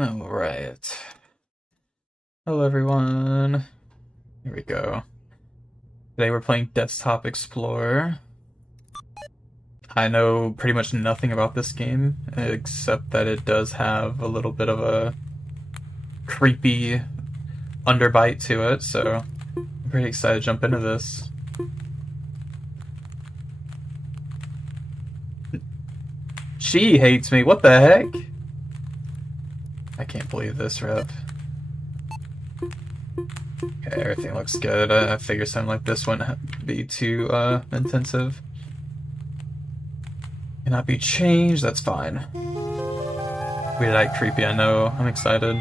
Alright. Hello everyone. Here we go. Today we're playing Desktop Explorer. I know pretty much nothing about this game, except that it does have a little bit of a creepy underbite to it, so I'm pretty excited to jump into this. She hates me, what the heck? I can't believe this, Rev. Okay, everything looks good. I figure something like this wouldn't be too intensive. Cannot be changed, that's fine. Weird Eye creepy, I know. I'm excited.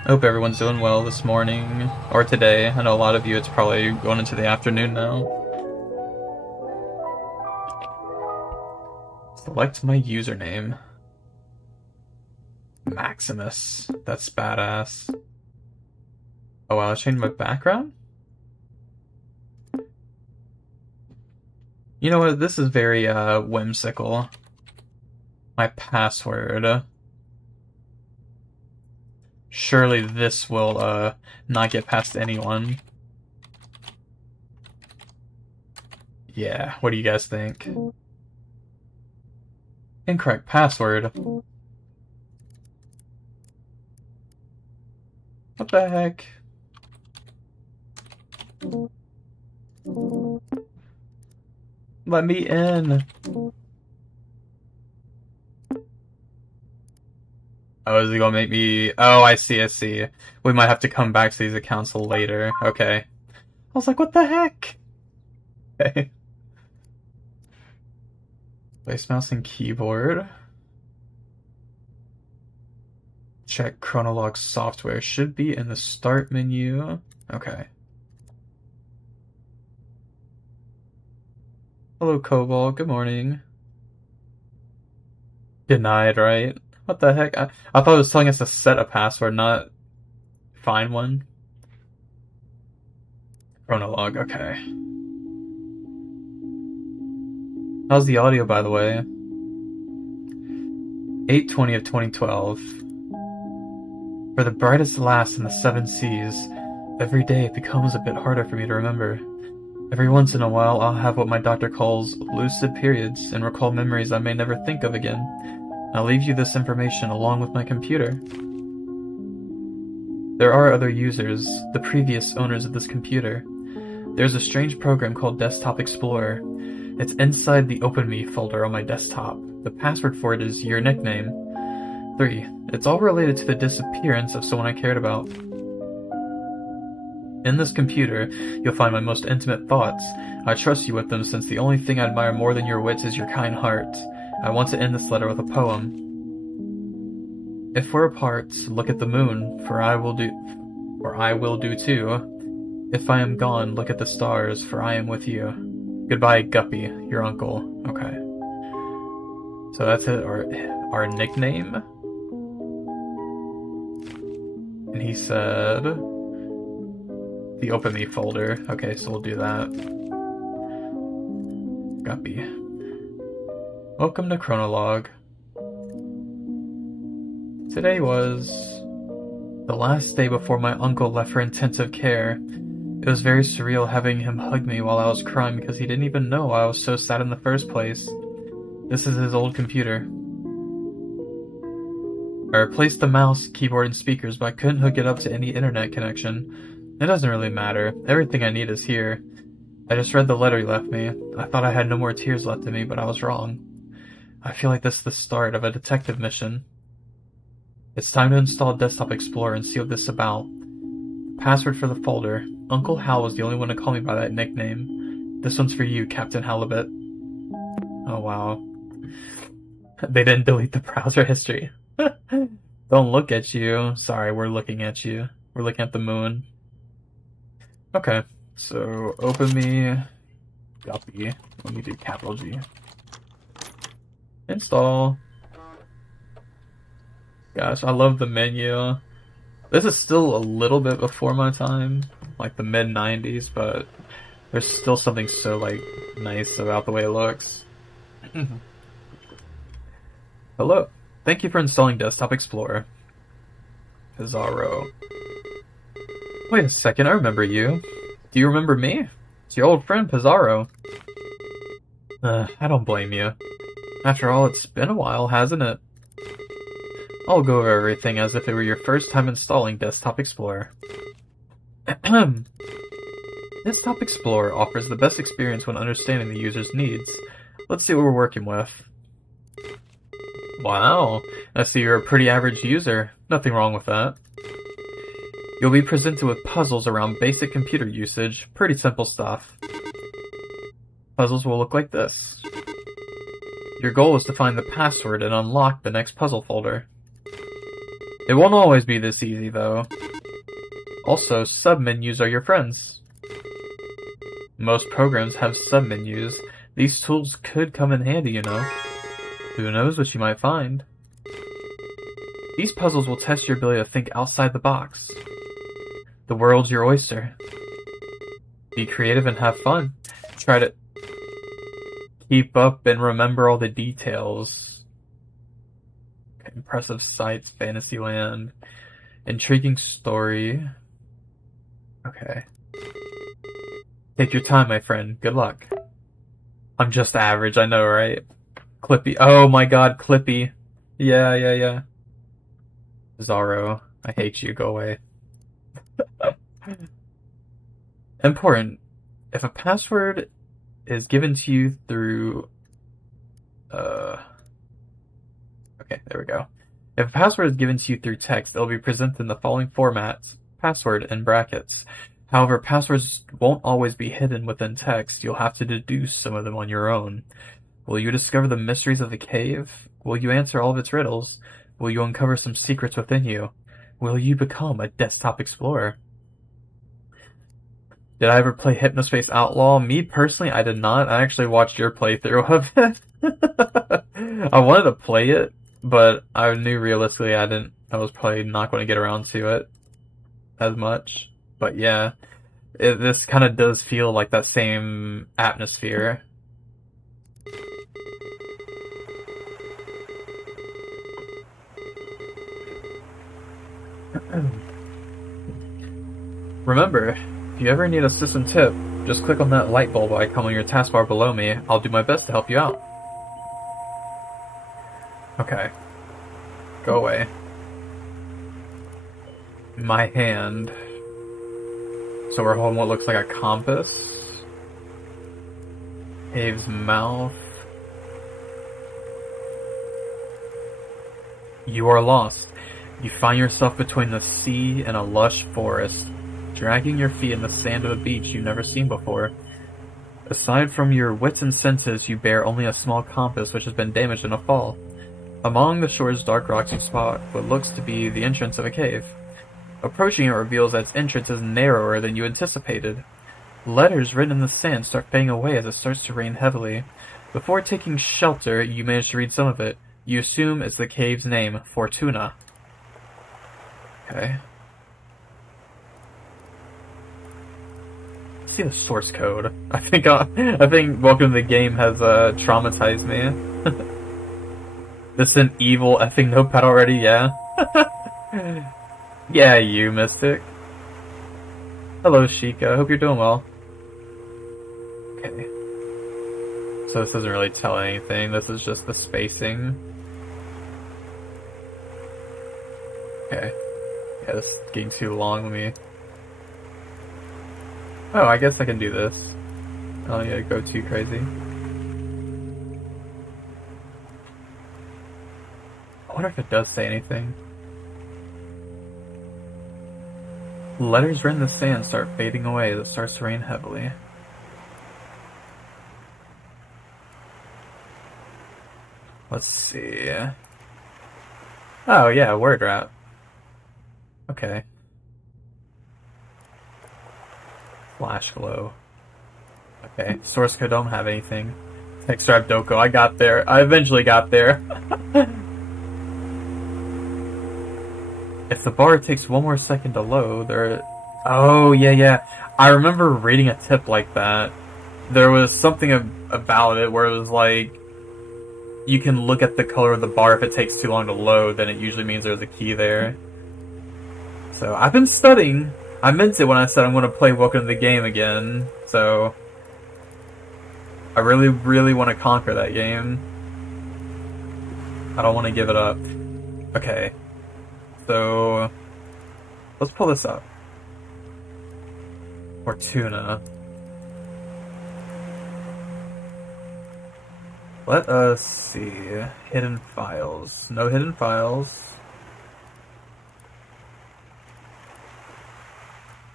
I hope everyone's doing well this morning, or today. I know a lot of you, it's probably going into the afternoon now. Select my username. Maximus. That's badass. Oh wow, I changed my background? You know what, this is very whimsical. My password. Surely this will not get past anyone. Yeah, what do you guys think? Incorrect password. What the heck? Let me in. Oh, is it gonna make me... Oh, I see, I see. We might have to come back to these accounts later. Okay. I was like, what the heck? Okay. Place mouse and keyboard. Check Chronolog software. Should be in the start menu. Okay. Hello, Cobalt. Good morning. Denied, right? What the heck? I thought it was telling us to set a password, not find one. Chronolog, okay. How's the audio, by the way? 8/20 of 2012. For the brightest lass in the seven seas, every day it becomes a bit harder for me to remember. Every once in a while I'll have what my doctor calls lucid periods and recall memories I may never think of again. I'll leave you this information along with my computer. There are other users, the previous owners of this computer. There's a strange program called Desktop Explorer. It's inside the OpenMe folder on my desktop. The password for it is your nickname. 3. It's all related to the disappearance of someone I cared about. In this computer, you'll find my most intimate thoughts. I trust you with them since the only thing I admire more than your wits is your kind heart. I want to end this letter with a poem. If we're apart, look at the moon, for I will do too. If I am gone, look at the stars, for I am with you. Goodbye, Guppy, your uncle. Okay. So that's it, our nickname. And he said the OpenMe folder. Okay, so we'll do that. Guppy. Welcome to Chronolog. Today was the last day before my uncle left for intensive care. It was very surreal having him hug me while I was crying because he didn't even know I was so sad in the first place. This is his old computer. I replaced the mouse, keyboard, and speakers, but I couldn't hook it up to any internet connection. It doesn't really matter. Everything I need is here. I just read the letter he left me. I thought I had no more tears left in me, but I was wrong. I feel like this is the start of a detective mission. It's time to install Desktop Explorer and see what this is about. Password for the folder. Uncle Hal was the only one to call me by that nickname. This one's for you, Captain Halibut. Oh wow. They didn't delete the browser history. Don't look at you. Sorry, we're looking at you. We're looking at the moon. Okay, so OpenMe Guppy. Let me do capital G. Install. Gosh, I love the menu. This is still a little bit before my time, like the mid-90s, but there's still something so, like, nice about the way it looks. Hello. Thank you for installing Desktop Explorer. Pizarro. Wait a second, I remember you. Do you remember me? It's your old friend, Pizarro. I don't blame you. After all, it's been a while, hasn't it? I'll go over everything as if it were your first time installing Desktop Explorer. Desktop Explorer offers the best experience when understanding the user's needs. Let's see what we're working with. Wow, I see you're a pretty average user. Nothing wrong with that. You'll be presented with puzzles around basic computer usage. Pretty simple stuff. Puzzles will look like this. Your goal is to find the password and unlock the next puzzle folder. It won't always be this easy, though. Also, submenus are your friends. Most programs have submenus. These tools could come in handy, you know. Who knows what you might find. These puzzles will test your ability to think outside the box. The world's your oyster. Be creative and have fun. Try to keep up and remember all the details. Impressive sights, Fantasyland. Intriguing story. Okay. Take your time, my friend. Good luck. I'm just average, I know, right? Clippy. Oh my god, Clippy. Yeah. Zorro. I hate you. Go away. Important. If a password is given to you through... Okay, there we go. If a password is given to you through text, it will be presented in the following formats. Password in brackets. However, passwords won't always be hidden within text. You'll have to deduce some of them on your own. Will you discover the mysteries of the cave? Will you answer all of its riddles? Will you uncover some secrets within you? Will you become a desktop explorer? Did I ever play Hypnospace Outlaw? Me personally, I did not. I actually watched your playthrough of it. I wanted to play it, but I knew realistically I was probably not going to get around to it as much. But yeah, this kind of does feel like that same atmosphere. Remember, if you ever need a system tip, just click on that light bulb icon on your taskbar below me. I'll do my best to help you out. Okay. Go away. My hand. So we're holding what looks like a compass. Cave's mouth. You are lost. You find yourself between the sea and a lush forest, dragging your feet in the sand of a beach you've never seen before. Aside from your wits and senses, you bear only a small compass which has been damaged in a fall. Among the shore's dark rocks you spot what looks to be the entrance of a cave. Approaching it reveals that its entrance is narrower than you anticipated. Letters written in the sand start fading away as it starts to rain heavily. Before taking shelter, you manage to read some of it. You assume it's the cave's name, Fortuna. Okay. See the source code. I think Welcome to the Game has traumatized me. This is an evil effing notepad already, yeah. Yeah, you, Mystic. Hello, Sheikah. Hope you're doing well. Okay. So this doesn't really tell anything. This is just the spacing. Okay. Yeah, this is getting too long. Let me... Oh, I guess I can do this. I don't need to go too crazy. I wonder if it does say anything. Letters written in the sand start fading away as it starts to rain heavily. Let's see. Oh yeah, word wrap. Okay. Flash glow. Okay, source code don't have anything. Text drive Doko, I got there. I eventually got there. If the bar takes one more second to load, Oh, yeah. I remember reading a tip like that. There was something about it where it was like... you can look at the color of the bar. If it takes too long to load, then it usually means there's a key there. So I've been studying. I meant it when I said I'm going to play Welcome to the Game again. So I really, really want to conquer that game. I don't want to give it up. Okay. So let's pull this up. Fortuna. Let us see. Hidden files. No hidden files.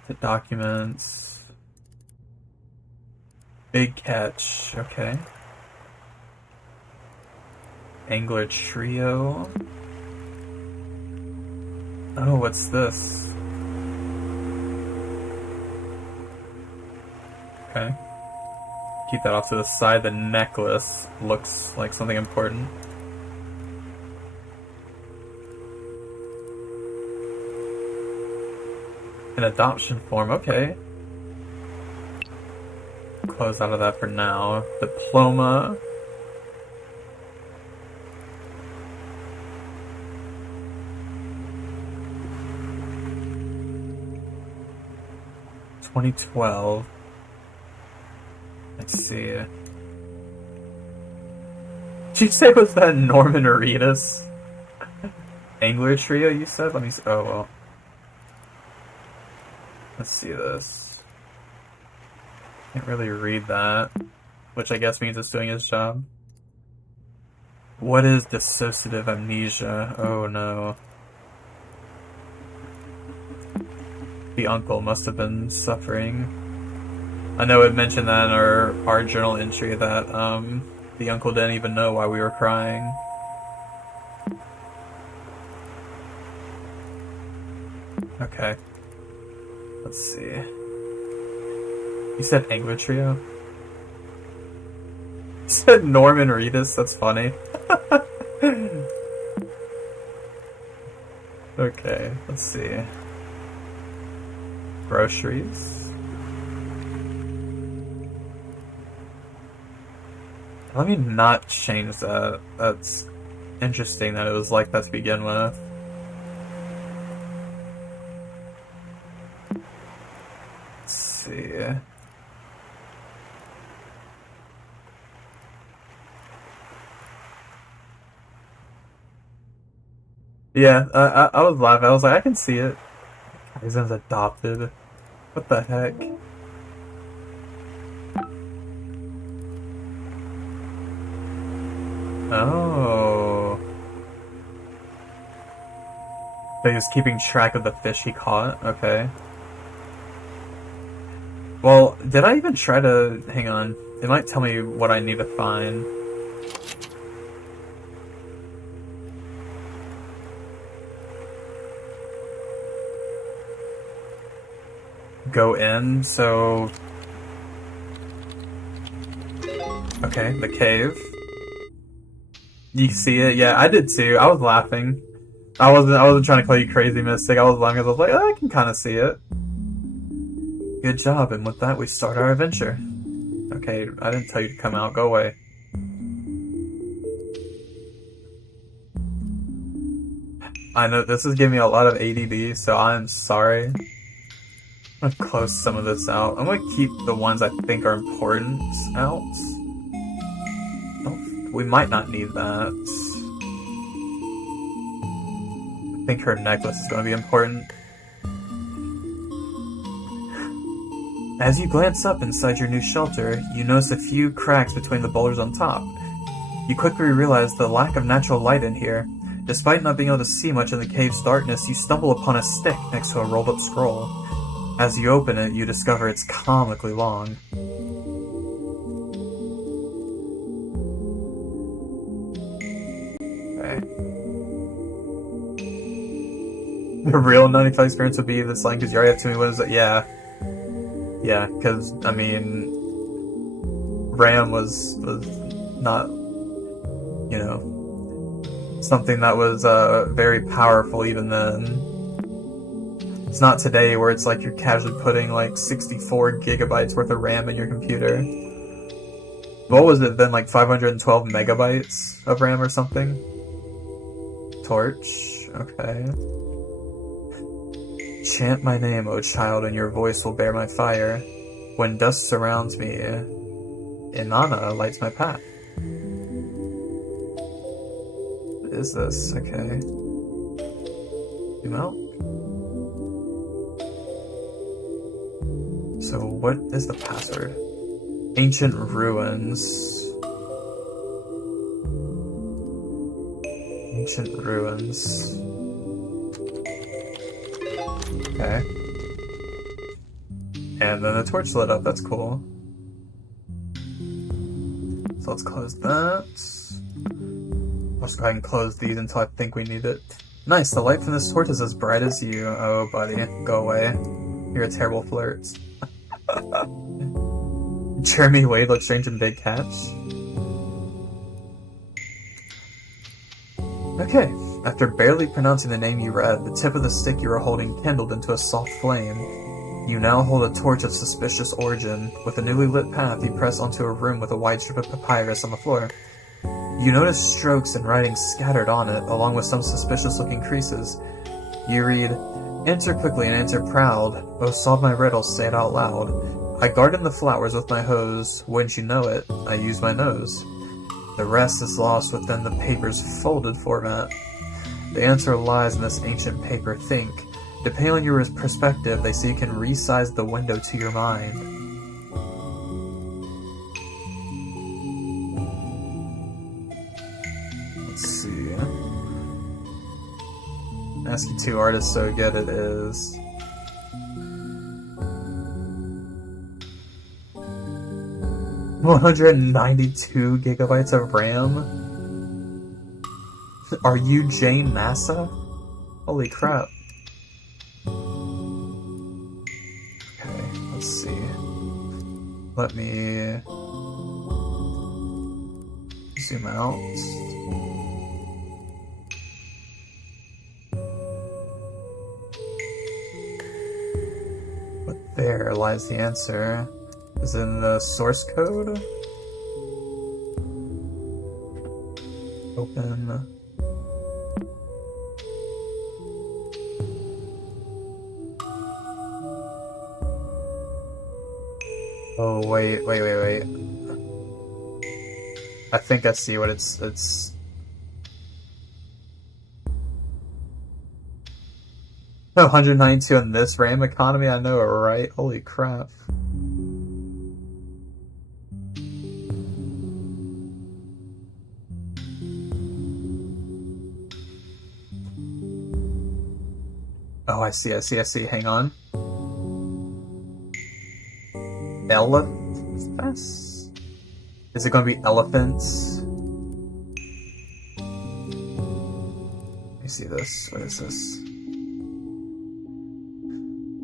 The documents. Big catch. Okay. Angler trio. Oh, what's this? Okay. Keep that off to the side. The necklace looks like something important. An adoption form, okay. Close out of that for now. Diploma. (2012). Let's see. Did you say was that Norman Reedus? Angler trio, you said? Let me see. Oh, well. Let's see this. Can't really read that. Which I guess means it's doing its job. What is dissociative amnesia? Oh no. The uncle must have been suffering. I know it mentioned that in our journal entry that the uncle didn't even know why we were crying. Okay. Let's see. You said Angler Trio? You said Norman Reedus? That's funny. Okay, let's see. Groceries. Let me not change that. That's interesting that it was like that to begin with. Let's see. Yeah, I was laughing. I was like, I can see it. Kaizen's adopted. What the heck? Oh. So he was keeping track of the fish he caught? Okay. Well, did I even try to... Hang on. It might tell me what I need to find. Go in, so... Okay, the cave. You see it? Yeah, I did too. I was laughing. I wasn't trying to call you crazy, Mystic. I was laughing because I was like, oh, I can kind of see it. Good job, and with that, we start our adventure. Okay, I didn't tell you to come out. Go away. I know this is giving me a lot of ADD, so I'm sorry. I'm gonna close some of this out. I'm gonna keep the ones I think are important out. We might not need that. I think her necklace is going to be important. As you glance up inside your new shelter, you notice a few cracks between the boulders on top. You quickly realize the lack of natural light in here. Despite not being able to see much in the cave's darkness, you stumble upon a stick next to a rolled-up scroll. As you open it, you discover it's comically long. The real 95 experience would be this line because you already have too many windows. Yeah. Yeah, because, I mean, RAM was not, you know, something that was very powerful even then. It's not today where it's like you're casually putting like 64 gigabytes worth of RAM in your computer. What was it then, like 512 megabytes of RAM or something? Torch, okay. Chant my name, O child, and your voice will bear my fire. When dust surrounds me, Inanna lights my path. What is this? Okay. Zoom out. So what is the password? Ancient ruins. Ancient ruins. Okay. And then the torch lit up, that's cool. So let's close that. Let's go ahead and close these until I think we need it. Nice, the light from this torch is as bright as you. Oh, buddy, go away. You're a terrible flirt. Jeremy Wade looks strange in Big Catch. Okay, after barely pronouncing the name you read, the tip of the stick you were holding kindled into a soft flame. You now hold a torch of suspicious origin. With a newly lit path, you press onto a room with a wide strip of papyrus on the floor. You notice strokes and writing scattered on it, along with some suspicious-looking creases. You read, "Enter quickly and enter proud. Oh, solve my riddle, say it out loud. I garden the flowers with my hose. Wouldn't you know it, I use my nose. The rest is lost within the paper's folded format. The answer lies in this ancient paper. Think. Depending on your perspective, they say you can resize the window to your mind." Let's see. ASCII 2 art is so good it is. $192 gigabytes of RAM? Are you Jane NASA? Holy crap. Okay, let's see. Let me zoom out. But there lies the answer. Is it in the source code? Open. Oh, wait. I think I see what it's... Oh, 192 in this RAM economy? I know it, right? Holy crap. Oh, I see. Hang on. Elephants? Is it going to be elephants? Let me see this. What is this?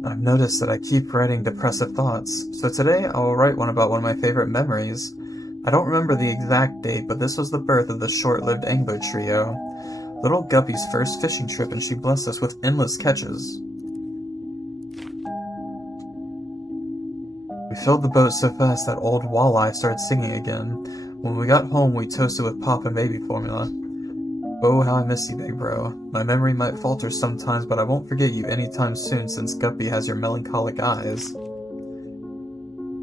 I've noticed that I keep writing depressive thoughts, so today I will write one about one of my favorite memories. I don't remember the exact date, but this was the birth of the short-lived angler trio. Little Guppy's first fishing trip, and she blessed us with endless catches. We filled the boat so fast that old Walleye started singing again. When we got home, we toasted with pop and baby formula. Oh, how I miss you, big bro. My memory might falter sometimes, but I won't forget you anytime soon since Guppy has your melancholic eyes.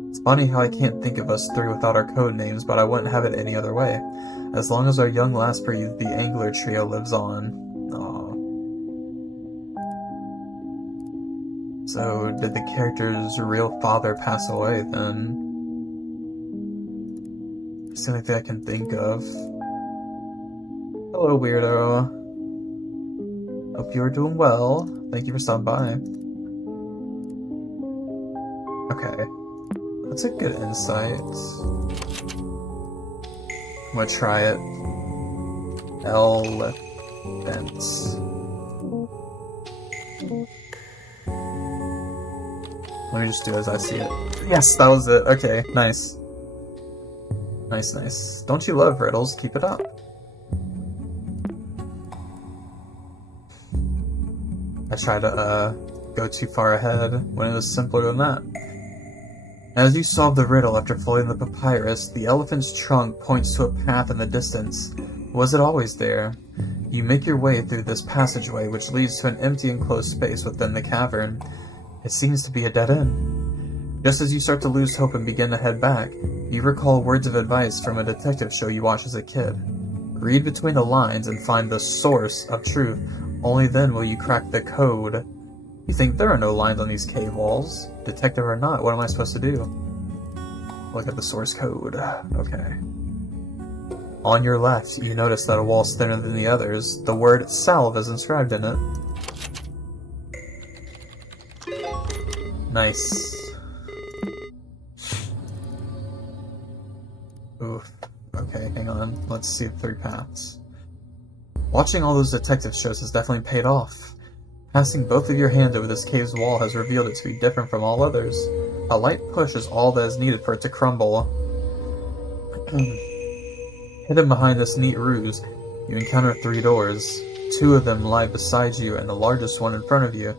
It's funny how I can't think of us three without our code names, but I wouldn't have it any other way. As long as our young last breathe, the angler trio lives on. Aww. So, did the character's real father pass away then? It's the only thing I can think of. Hello, weirdo. Hope you're doing well. Thank you for stopping by. Okay. That's a good insight. I'm gonna try it. Elephants. Let me just do as I see it. Yes, that was it. Okay, nice. Nice. Don't you love riddles? Keep it up. I tried to go too far ahead when it was simpler than that. As you solve the riddle after folding the papyrus, the elephant's trunk points to a path in the distance. Was it always there? You make your way through this passageway, which leads to an empty enclosed space within the cavern. It seems to be a dead end. Just as you start to lose hope and begin to head back, you recall words of advice from a detective show you watched as a kid. Read between the lines and find the source of truth. Only then will you crack the code. You think there are no lines on these cave walls? Detective or not, what am I supposed to do? Look at the source code. Okay. On your left, you notice that a wall's thinner than the others. The word salve is inscribed in it. Nice. Oof. Okay, hang on. Let's see the 3 paths. Watching all those detective shows has definitely paid off. Passing both of your hands over this cave's wall has revealed it to be different from all others. A light push is all that is needed for it to crumble. Hidden behind this neat ruse, you encounter 3 doors. 2 of them lie beside you and the largest one in front of you.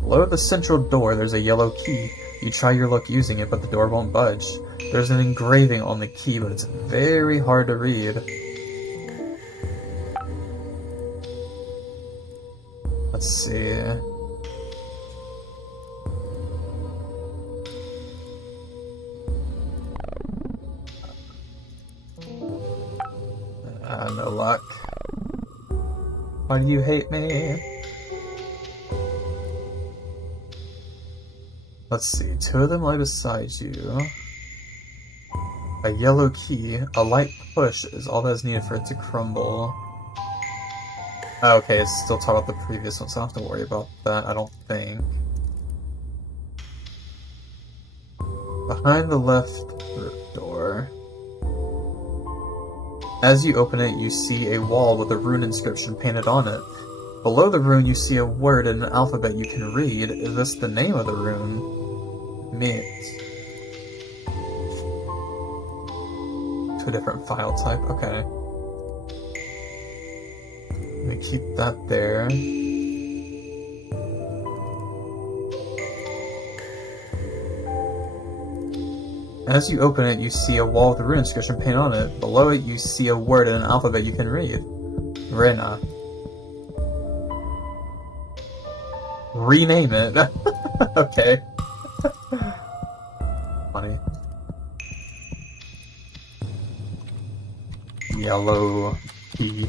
Below the central door there's a yellow key. You try your luck using it, but the door won't budge. There's an engraving on the key, but it's very hard to read. Let's see. No luck. Why do you hate me? Let's see. 2 of them lie beside you. A yellow key. A light push is all that is needed for it to crumble. Okay, it's still talking about the previous one, so I don't have to worry about that, I don't think. Behind the left door. As you open it, you see a wall with a rune inscription painted on it. Below the rune, you see a word in an alphabet you can read. Is this the name of the rune? Mint. To a different file type, okay. Let me keep that there. As you open it, you see a wall with a rune inscription painted on it. Below it, you see a word in an alphabet you can read. Rena. Rename it. Okay. Funny. Yellow key.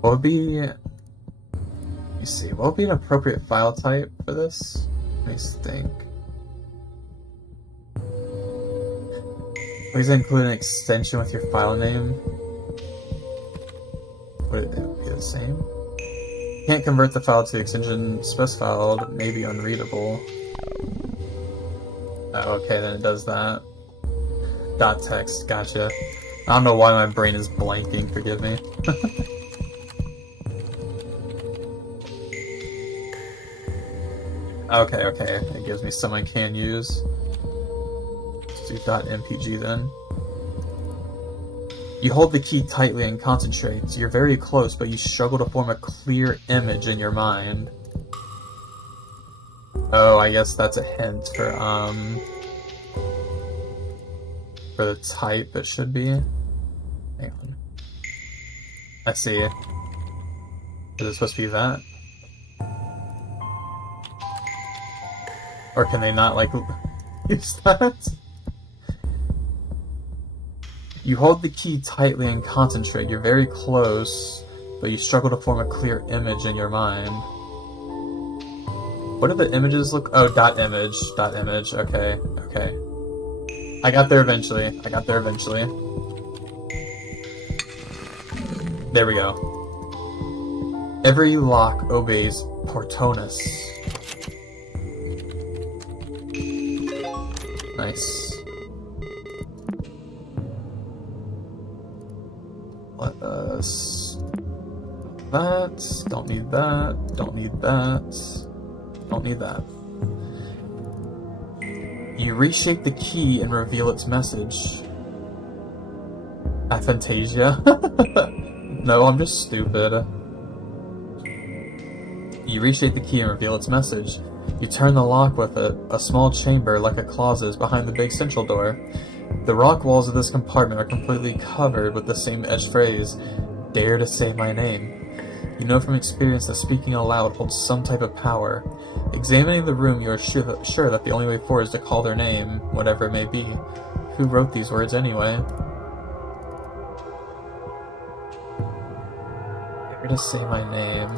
What would be... Let me see, what would be an appropriate file type for this? Let me think. Please include an extension with your file name. Would it be the same? Can't convert the file to the extension specified, may be unreadable. Oh, okay, then it does that. Dot text, gotcha. I don't know why my brain is blanking, forgive me. Okay, it gives me some I can use. Let's do .mpg then. You hold the key tightly and concentrate. You're very close, but you struggle to form a clear image in your mind. Oh, I guess that's a hint for the type it should be. Hang on. I see. Is it supposed to be that? Or can they not, like, use that? You hold the key tightly and concentrate. You're very close, but you struggle to form a clear image in your mind. What do the images look? Oh, .image. Okay. I got there eventually. There we go. Every lock obeys Portonus. Nice. Let us... That. Don't need that. Don't need that. Don't need that. You reshape the key and reveal its message. Aphantasia? No, I'm just stupid. You reshape the key and reveal its message. You turn the lock with it. A small chamber, like a closet, is behind the big central door. The rock walls of this compartment are completely covered with the same etched phrase, "Dare to say my name." You know from experience that speaking aloud holds some type of power. Examining the room, you are sure that the only way forward is to call their name, whatever it may be. Who wrote these words anyway? Dare to say my name.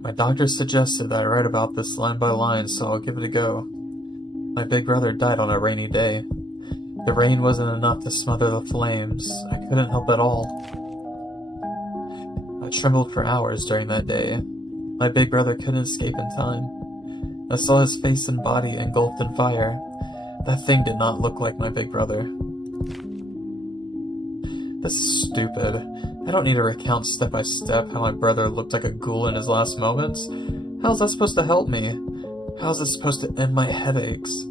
My doctor suggested that I write about this line by line, so I'll give it a go. My big brother died on a rainy day. The rain wasn't enough to smother the flames. I couldn't help at all. I trembled for hours during that day. My big brother couldn't escape in time. I saw his face and body engulfed in fire. That thing did not look like my big brother. This is stupid. I don't need to recount step by step how my brother looked like a ghoul in his last moments. How's that supposed to help me? How's this supposed to end my headaches?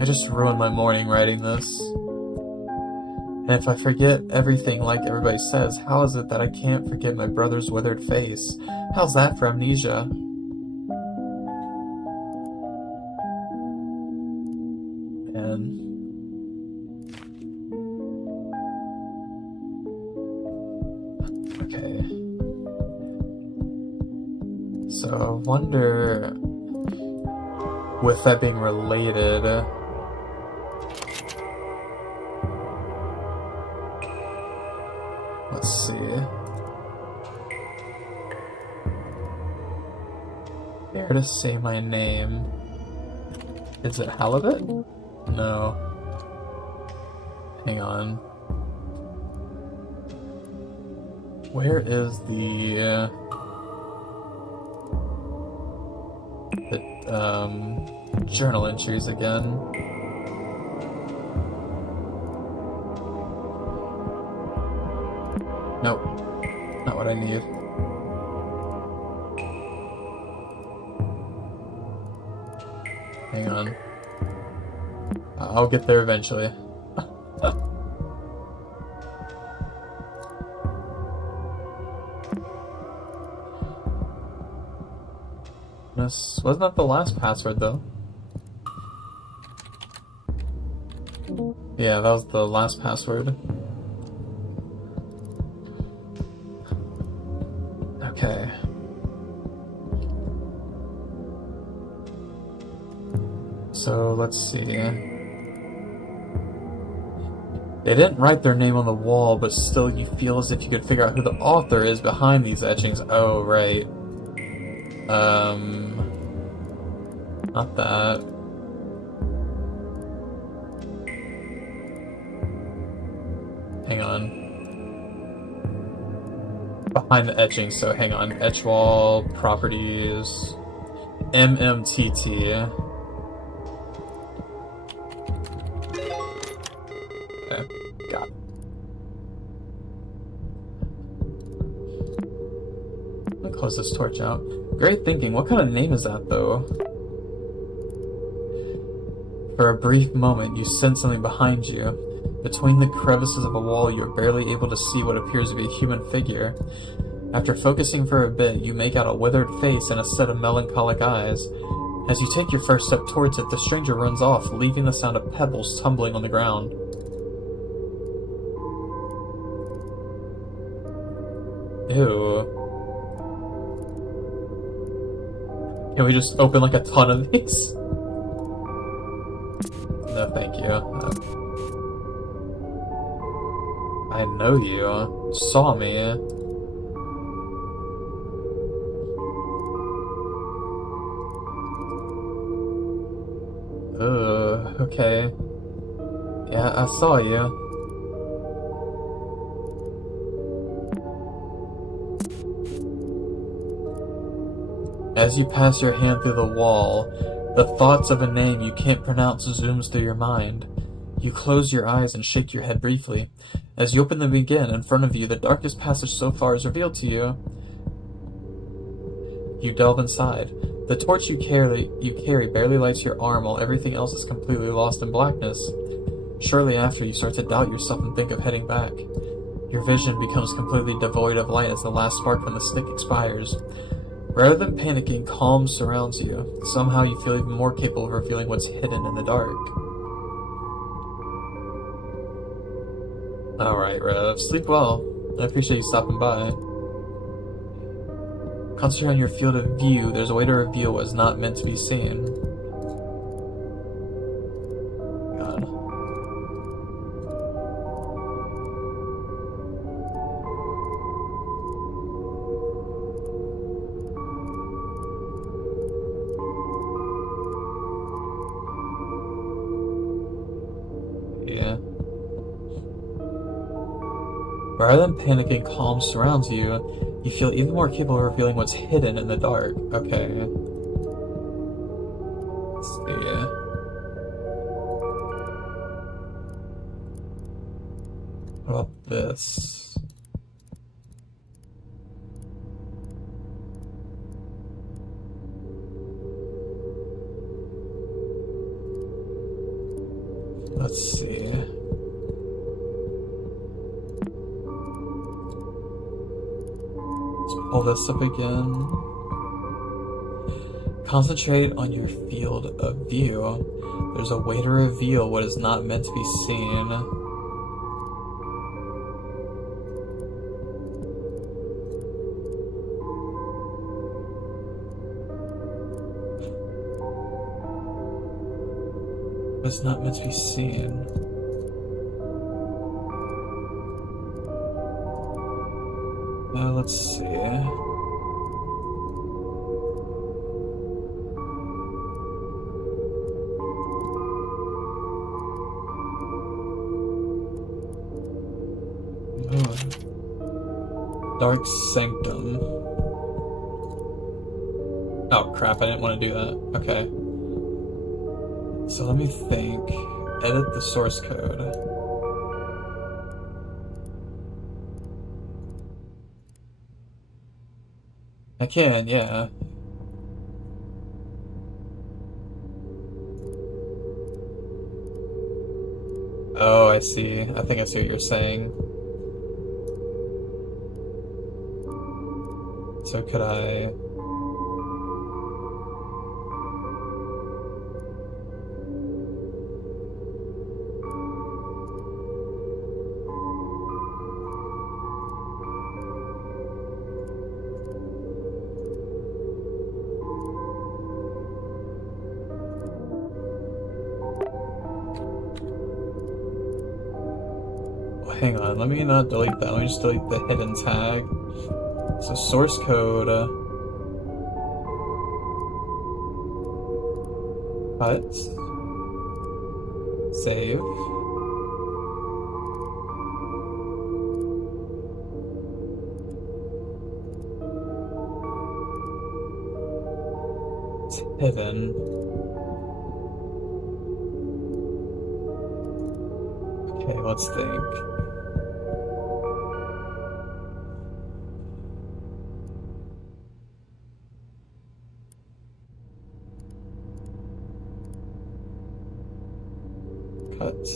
I just ruined my morning writing this. And if I forget everything like everybody says, how is it that I can't forget my brother's withered face? How's that for amnesia? And okay. So I wonder, with that being related, let's see. Dare to say my name. Is it halibut? No. Hang on. Where is the journal entries again? Nope. Not what I need. Hang on. I'll get there eventually. Wasn't that the last password, though? Yeah, that was the last password. Okay. So, let's see. They didn't write their name on the wall, but still you feel as if you could figure out who the author is behind these etchings. Oh, right. Not that. Hang on. Behind the etching, so hang on. Etch wall, properties, MMTT. Okay, got it. Let me close this torch out. Great thinking. What kind of name is that, though? For a brief moment, you sense something behind you. Between the crevices of a wall, you are barely able to see what appears to be a human figure. After focusing for a bit, you make out a withered face and a set of melancholic eyes. As you take your first step towards it, the stranger runs off, leaving the sound of pebbles tumbling on the ground. Ew. Can we just open like a ton of these? No, thank you. I know you. Saw me. Okay. Yeah, I saw you. As you pass your hand through the wall, the thoughts of a name you can't pronounce zooms through your mind. You close your eyes and shake your head briefly. As you open them again, in front of you, the darkest passage so far is revealed to you. You delve inside. The torch you carry barely lights your arm while everything else is completely lost in blackness. Shortly after, you start to doubt yourself and think of heading back. Your vision becomes completely devoid of light as the last spark from the stick expires. Rather than panicking, calm surrounds you. Somehow you feel even more capable of revealing what's hidden in the dark. Alright, Rev. Sleep well. I appreciate you stopping by. Concentrate on your field of view. There's a way to reveal what is not meant to be seen. God. Yeah. Rather than panicking, calm surrounds you. You feel even more capable of revealing what's hidden in the dark. Okay. Let's see. What about this? Let's see. Let's pull this up again. Concentrate on your field of view. There's a way to reveal what is not meant to be seen. What is not meant to be seen. Let's see. Dark Sanctum. Oh crap, I didn't want to do that. Okay. So let me think. Edit the source code. I can, yeah. Oh, I see. I think I see what you're saying. So could I... Hang on, let me not delete that. Let me just delete the hidden tag. So source code. Cut. Save. It's hidden. Okay, let's think. Cut.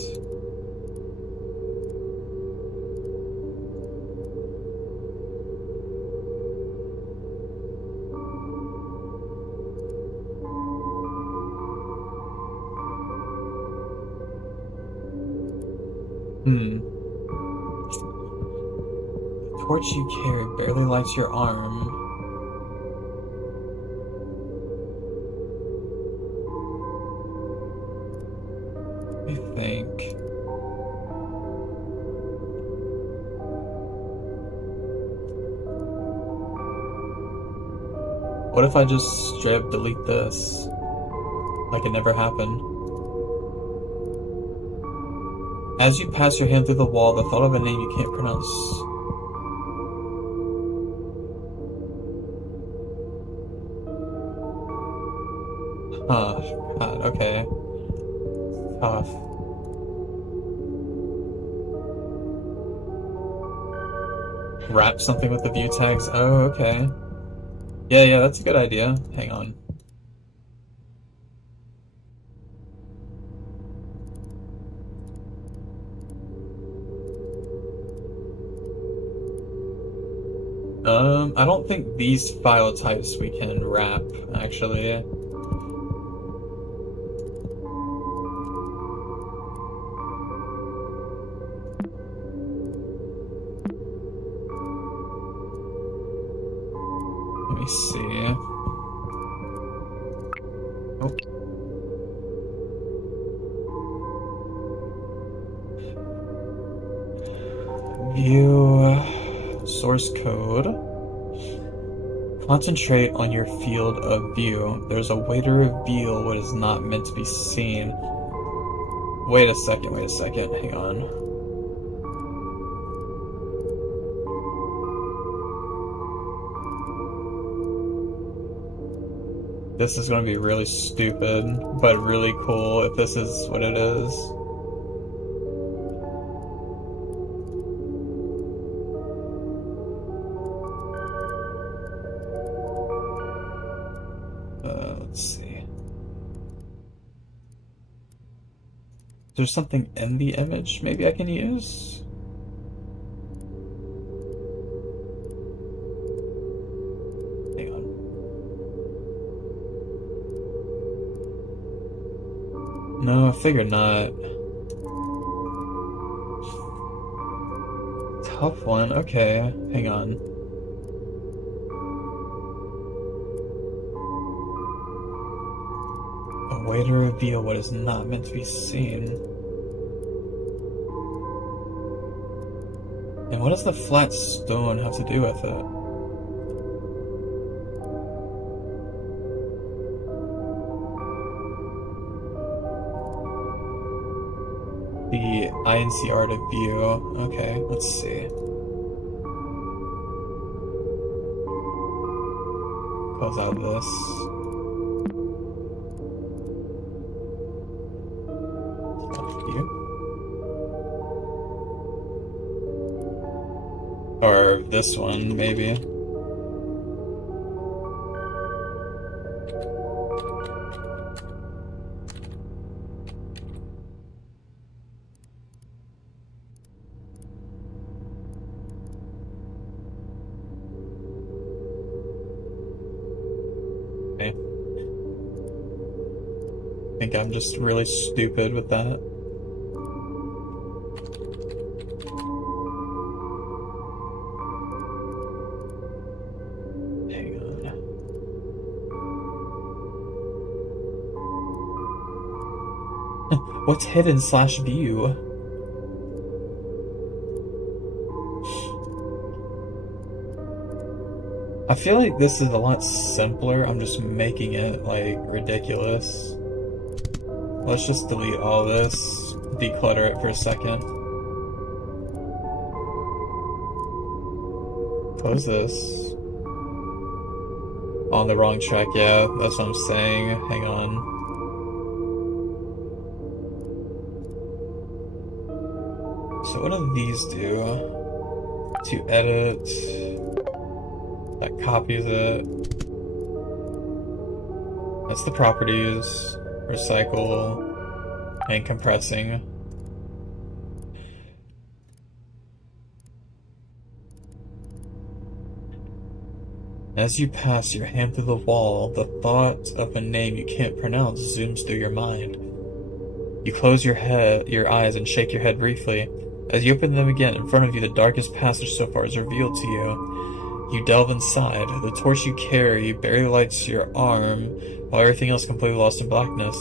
The torch you carry barely lights your arm. Let me think. What if I just straight up delete this? Like it never happened. As you pass your hand through the wall, the thought of a name you can't pronounce. Oh, God, okay. Tough. Wrap something with the view tags. Oh, okay. Yeah, that's a good idea. Hang on. I don't think these file types we can wrap, actually. Let me see. Oh. View source code. Concentrate on your field of view. There's a way to reveal what is not meant to be seen. Wait a second, hang on. This is gonna be really stupid, but really cool if this is what it is. Let's see. There's something in the image maybe I can use? Hang on. No, I figured not. Tough one, okay, hang on. A way to reveal what is not meant to be seen. And what does the flat stone have to do with it? The INCR to view. Okay, let's see. Close out this. View. Or this one, maybe. Okay. I think I'm just really stupid with that. Hang on. What's hidden / view? I feel like this is a lot simpler. I'm just making it, like, ridiculous. Let's just delete all this, declutter it for a second. Close this. On the wrong track, yeah, that's what I'm saying. Hang on. So what do these do? To edit... That copies it. That's the properties, recycle, and compressing. As you pass your hand through the wall, the thought of a name you can't pronounce zooms through your mind. You close your eyes and shake your head briefly. As you open them again, in front of you, the darkest passage so far is revealed to you. You delve inside. The torch you carry barely lights your arm, while everything else completely lost in blackness.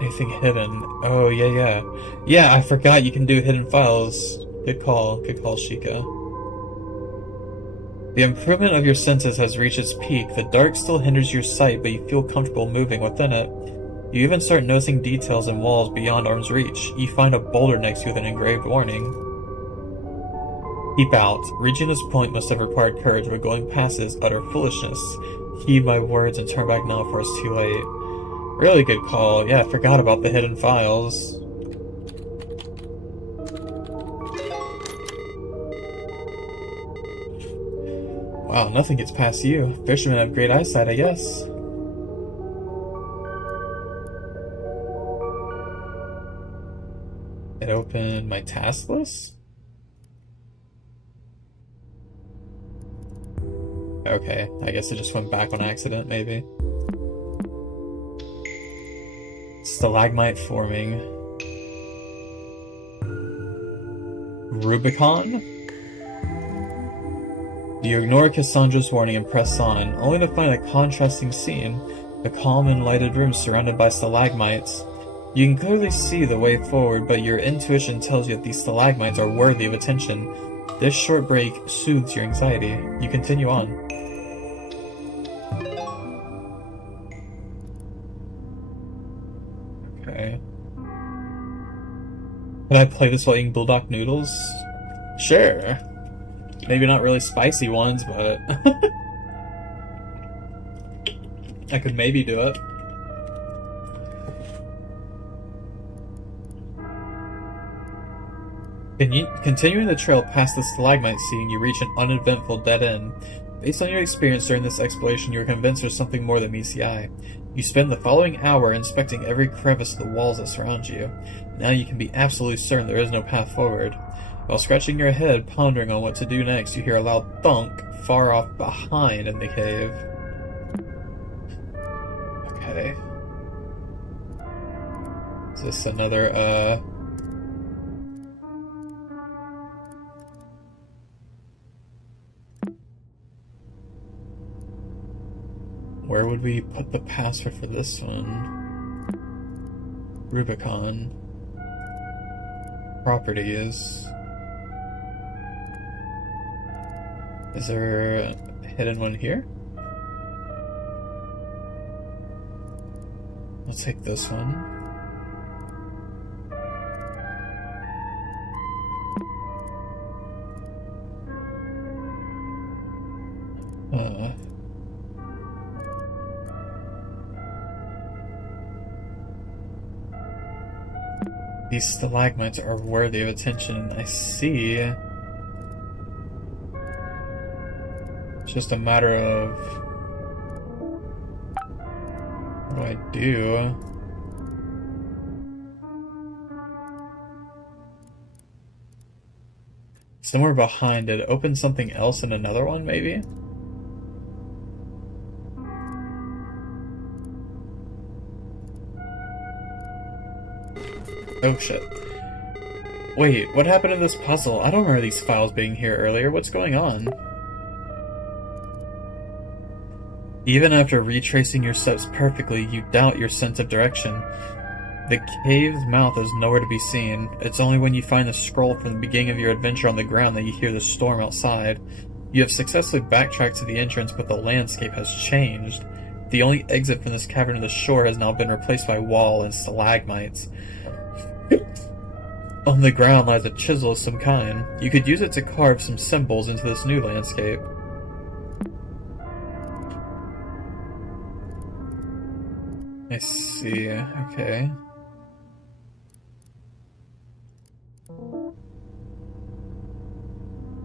Anything hidden? Oh, yeah. Yeah, I forgot you can do hidden files. Good call, Sheikah. The improvement of your senses has reached its peak. The dark still hinders your sight, but you feel comfortable moving within it. You even start noticing details in walls beyond arm's reach. You find a boulder next to you with an engraved warning. Keep out. Reaching this point must have required courage, but going past it is utter foolishness. Heed my words and turn back now before it's too late. Really good call. Yeah, I forgot about the hidden files. Wow, nothing gets past you. Fishermen have great eyesight, I guess. It opened my task list? Okay, I guess it just went back on accident, maybe. Stalagmite forming. Rubicon? You ignore Cassandra's warning and press on, only to find a contrasting scene, a calm and lighted room surrounded by stalagmites. You can clearly see the way forward, but your intuition tells you that these stalagmites are worthy of attention. This short break soothes your anxiety. You continue on. Okay. Can I play this while eating bulldog noodles? Sure. Maybe not really spicy ones, but I could maybe do it. Continuing the trail past the stalagmite scene, you reach an uneventful dead end. Based on your experience during this exploration, you're convinced there's something more than meets the eye. You spend the following hour inspecting every crevice of the walls that surround you. Now you can be absolutely certain there is no path forward. While scratching your head, pondering on what to do next, you hear a loud thunk far off behind in the cave. Okay. Is this another, where would we put the password for this one? Rubicon. Properties. Is there a hidden one here? I'll take this one. These stalagmites are worthy of attention. I see. It's just a matter of... what do I do? Somewhere behind it. Open something else in another one, maybe? Oh shit. Wait, what happened to this puzzle? I don't remember these files being here earlier. What's going on? Even after retracing your steps perfectly, you doubt your sense of direction. The cave's mouth is nowhere to be seen. It's only when you find the scroll from the beginning of your adventure on the ground that you hear the storm outside. You have successfully backtracked to the entrance, but the landscape has changed. The only exit from this cavern to the shore has now been replaced by wall and stalagmites. On the ground lies a chisel of some kind. You could use it to carve some symbols into this new landscape. I see, okay.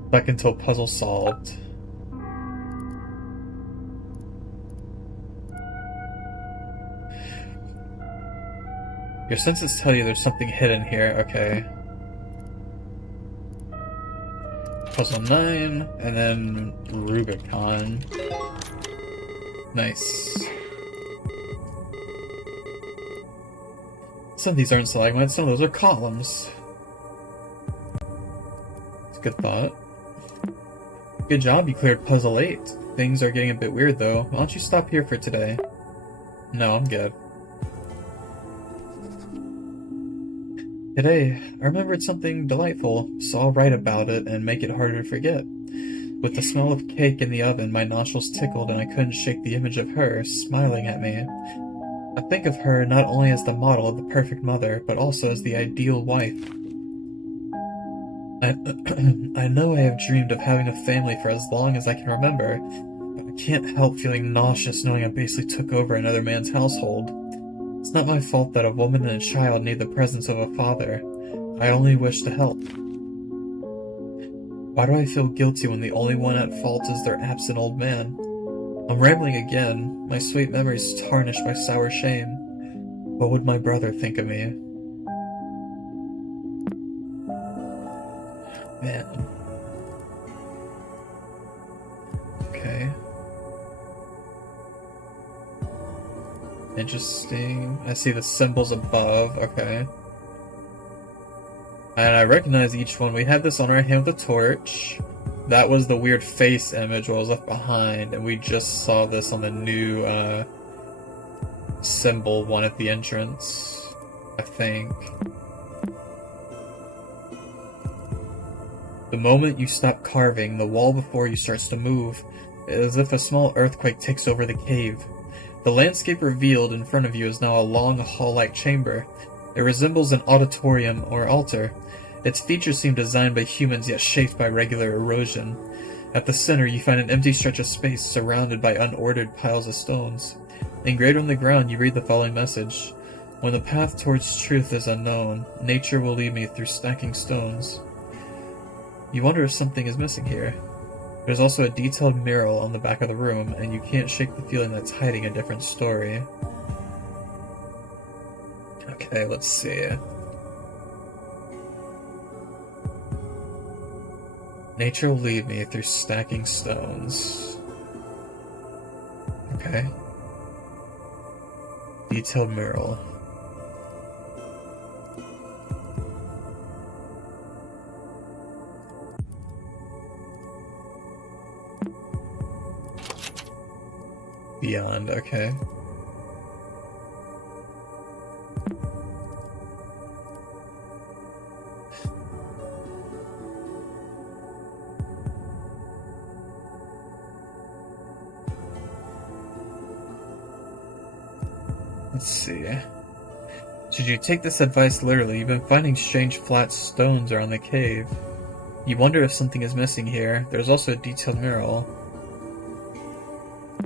Back until puzzle solved. Your senses tell you there's something hidden here, okay. Puzzle 9, and then Rubicon. Nice. Some of these aren't stalagmites, some of those are columns. It's a good thought. Good job, you cleared puzzle 8. Things are getting a bit weird though. Why don't you stop here for today? No, I'm good. Today, I remembered something delightful, so I'll write about it and make it harder to forget. With the smell of cake in the oven, my nostrils tickled and I couldn't shake the image of her smiling at me. I think of her not only as the model of the perfect mother, but also as the ideal wife. I know I have dreamed of having a family for as long as I can remember, but I can't help feeling nauseous knowing I basically took over another man's household. It's not my fault that a woman and a child need the presence of a father. I only wish to help. Why do I feel guilty when the only one at fault is their absent old man? I'm rambling again, my sweet memories tarnished by sour shame. What would my brother think of me? Man. Okay. Interesting. I see the symbols above. Okay. And I recognize each one. We had this on our hand with a torch. That was the weird face image what was left behind, and we just saw this on the new symbol one at the entrance, I think. The moment you stop carving, the wall before you starts to move, as if a small earthquake takes over the cave. The landscape revealed in front of you is now a long hall-like chamber. It resembles an auditorium or altar. Its features seem designed by humans yet shaped by regular erosion. At the center, you find an empty stretch of space surrounded by unordered piles of stones. Engraved on the ground, you read the following message. When the path towards truth is unknown, nature will lead me through stacking stones. You wonder if something is missing here. There's also a detailed mural on the back of the room, and you can't shake the feeling that's hiding a different story. Okay, let's see. Nature will lead me through stacking stones. Okay. Detailed mural. Beyond, okay. Let's see. Should you take this advice literally, you've been finding strange flat stones around the cave. You wonder if something is missing here. There's also a detailed mural.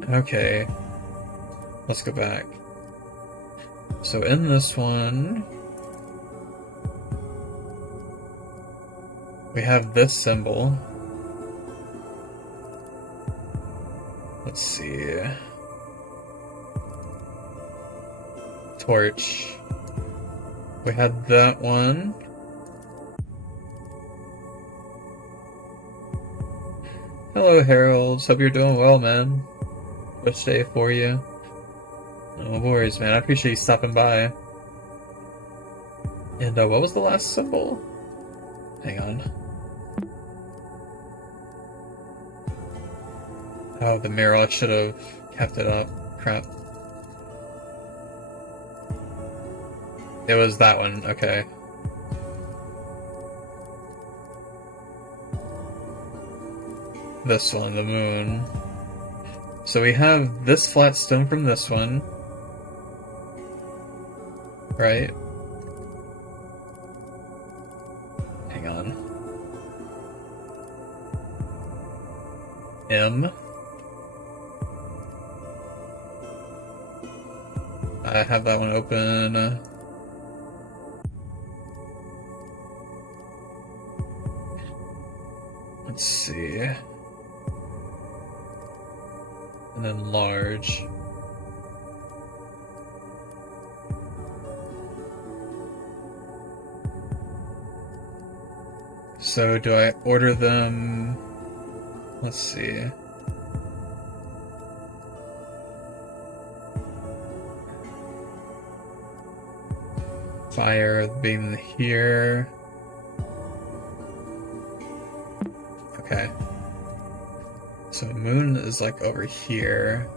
Okay. Let's go back. So in this one, we have this symbol. Let's see. Torch. We had that one. Hello, Harold. Hope you're doing well, man. Which day for you? No worries, man. I appreciate you stopping by. And what was the last symbol? Hang on. Oh, the mirror. I should have kept it up. Crap. It was that one. Okay. This one, the moon. So we have this flat stone from this one. Right? Hang on. M. I have that one open. Let's see. And then large. So do I order them? Let's see. Fire being here. Okay. So moon is like over here.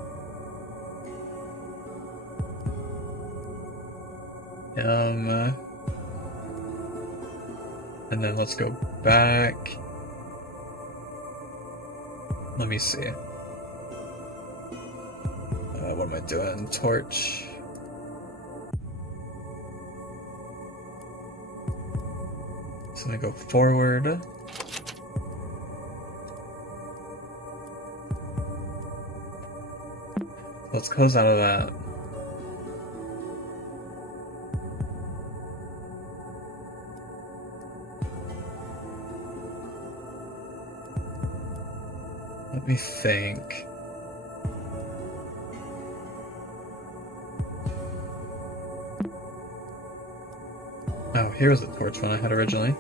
And then let's go back. Let me see. What am I doing? Torch. So I go forward. Let's close out of that. Let me think. Oh, here's the torch one I had originally.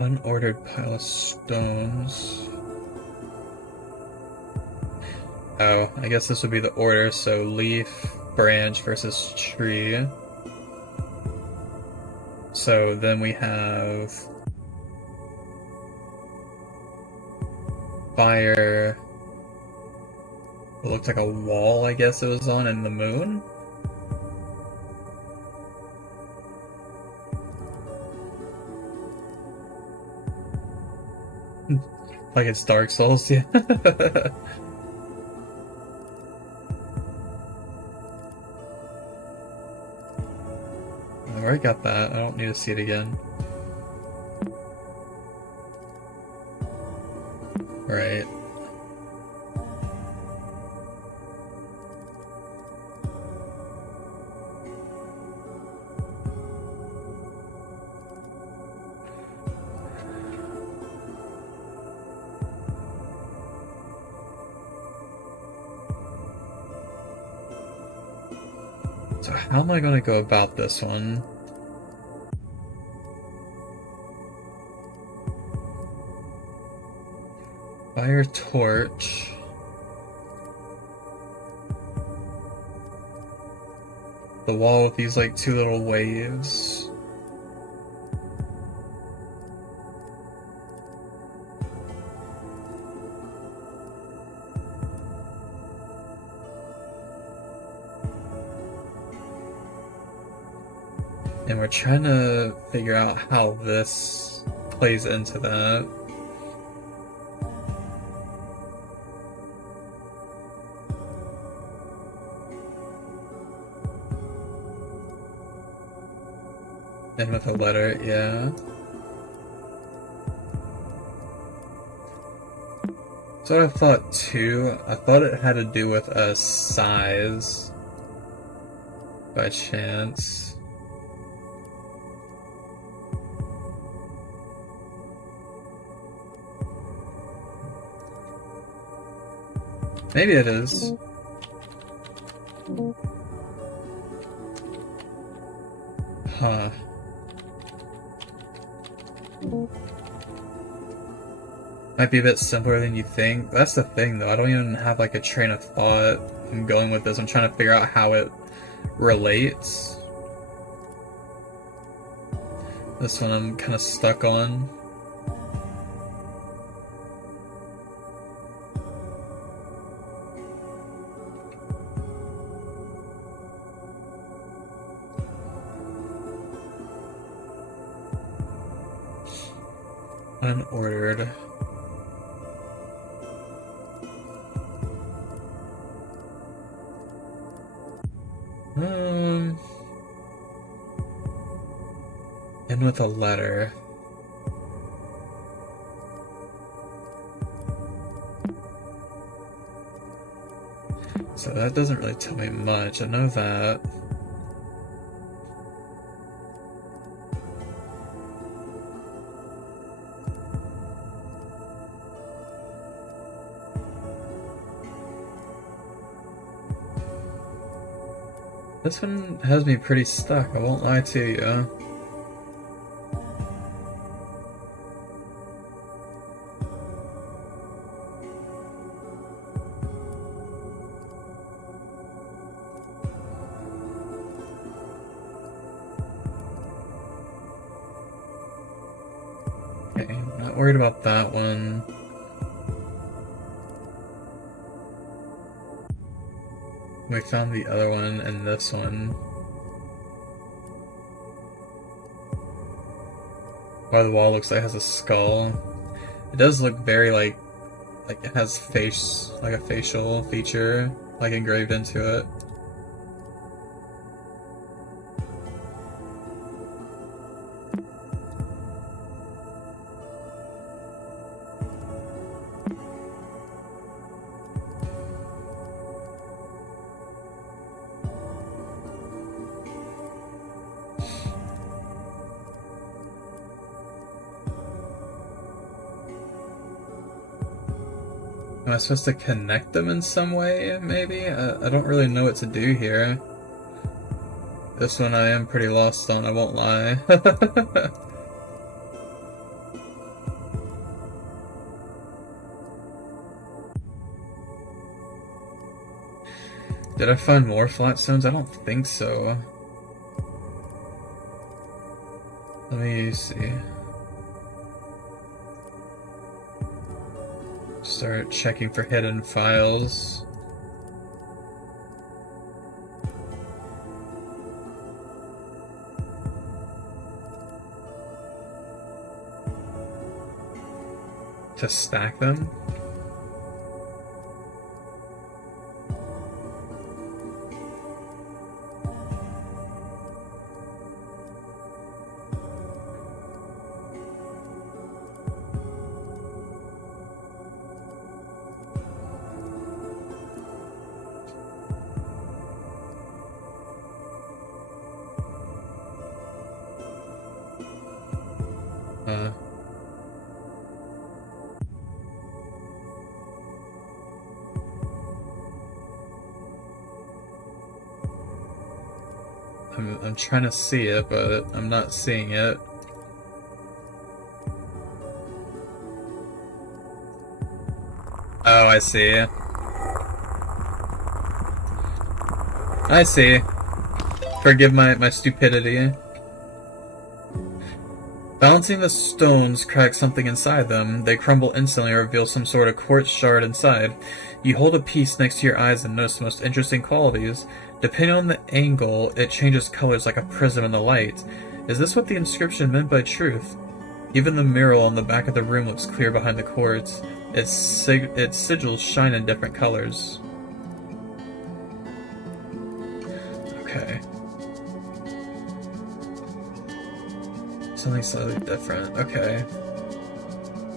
Unordered pile of stones. Oh, I guess this would be the order, so leaf, branch versus tree. So then we have fire. It looked like a wall, I guess it was on, and the moon? Like it's Dark Souls, yeah. I already got that. I don't need to see it again. Right. So how am I going to go about this one? Fire torch. The wall with these like two little waves. And we're trying to figure out how this plays into that. And with a letter, yeah. So what I thought too, I thought it had to do with a size by chance. Maybe it is. Huh. Might be a bit simpler than you think. That's the thing though, I don't even have like a train of thought I'm going with this. I'm trying to figure out how it relates. This one I'm kind of stuck on. Unordered. And with a letter. So that doesn't really tell me much. I know that. This one has me pretty stuck, I won't lie to you. Okay, not worried about that one. We found the other one and this one. Why the wall looks like it has a skull. It does look very like it has face, like a facial feature, like engraved into it. Am I supposed to connect them in some way, maybe? I don't really know what to do here. This one I am pretty lost on, I won't lie. Did I find more flat stones? I don't think so. Let me see. Start checking for hidden files. To stack them? I'm trying to see it, but I'm not seeing it. Oh, I see. I see. Forgive my stupidity. Balancing the stones cracks something inside them. They crumble instantly or reveal some sort of quartz shard inside. You hold a piece next to your eyes and notice the most interesting qualities. Depending on the angle, it changes colors like a prism in the light. Is this what the inscription meant by truth? Even the mural on the back of the room looks clear behind the quartz. Its sigils shine in different colors. Okay. Something slightly different. Okay.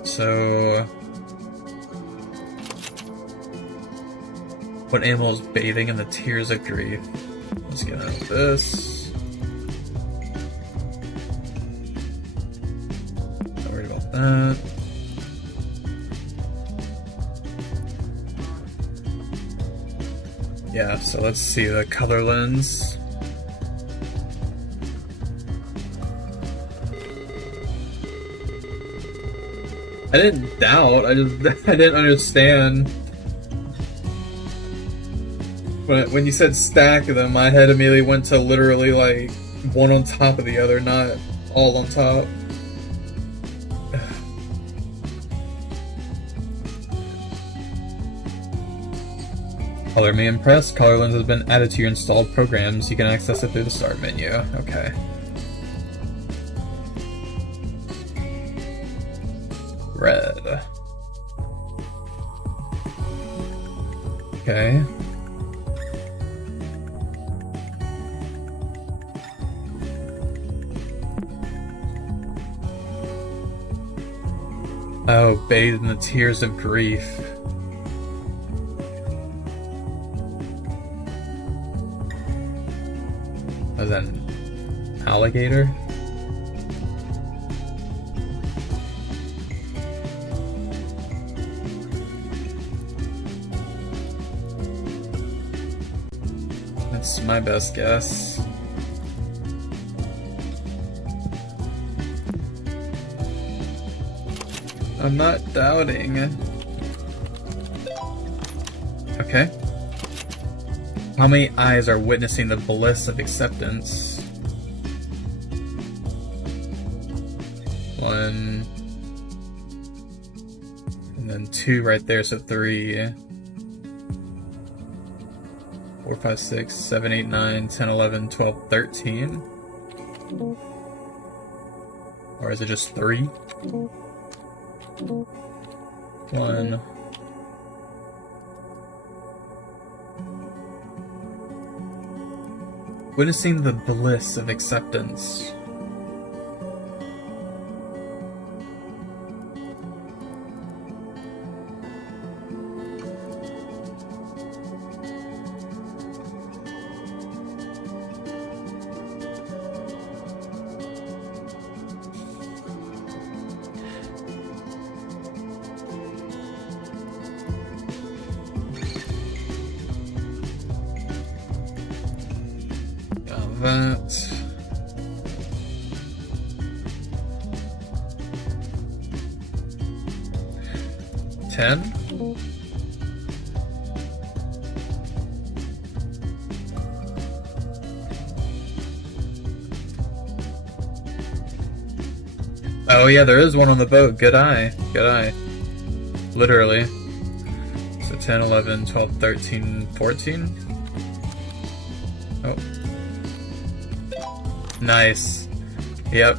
So... what animal is bathing in the tears of grief? Let's get out of this. Not worried about that. Yeah, so let's see the color lens. I didn't doubt, I didn't understand. When you said stack them, my head immediately went to literally like one on top of the other, not all on top. Color me impressed. Color lens has been added to your installed programs. You can access it through the start menu. Okay. Red. Okay. Oh, bathed in the tears of grief. Was that an alligator? That's my best guess. I'm not doubting. Okay. How many eyes are witnessing the bliss of acceptance? 1. And then 2 right there, so 3. 4, 5, 6, 7, 8, 9, 10, 11, 12, 13? Or is it just 3? 1. Witnessing the bliss of acceptance. That. $10? Oh yeah, there is one on the boat. Good eye. Good eye. Literally. So 10, 11, 12, 13, 14? Oh. Nice. Yep.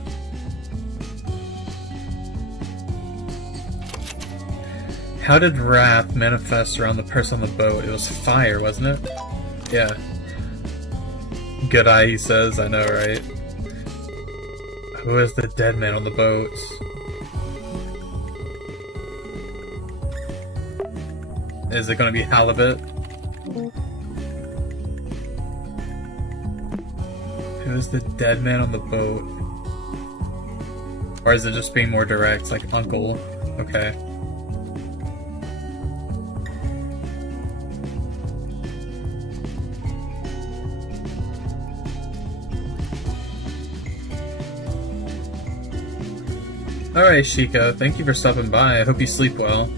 How did wrath manifest around the person on the boat? It was fire, wasn't it? Yeah. Good eye, he says. I know, right? Who is the dead man on the boat? Is it gonna be Halibut? Who is the dead man on the boat? Or is it just being more direct, like Uncle? Okay. Alright, Shiko, thank you for stopping by. I hope you sleep well.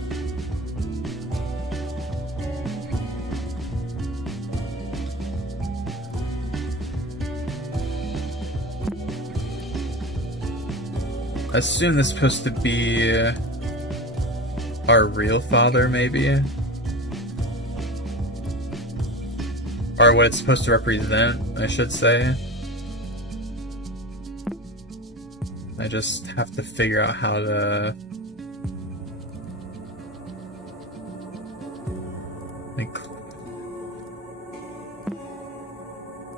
I assume this is supposed to be our real father, maybe? Or what it's supposed to represent, I should say. I just have to figure out how to...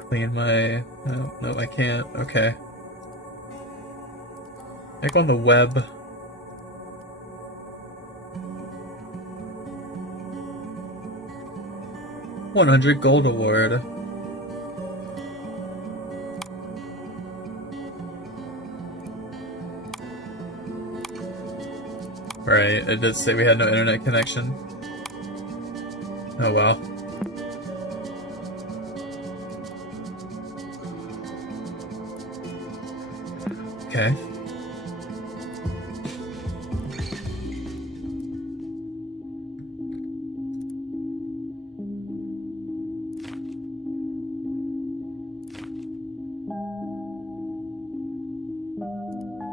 clean my... No, I can't. Okay. Click on the web. $100 gold award. Right, it did say we had no internet connection. Oh well. Okay.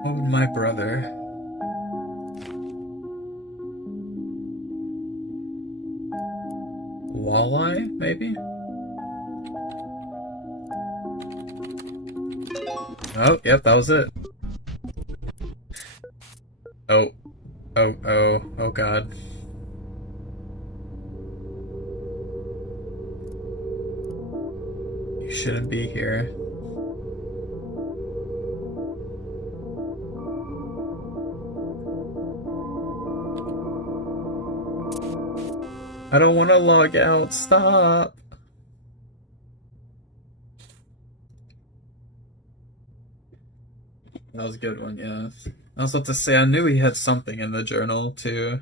Oh, my brother. Walleye, maybe? Oh, yep, that was it. Oh. Oh god. You shouldn't be here. I don't want to log out. Stop. That was a good one, yes. I was about to say, I knew he had something in the journal, too.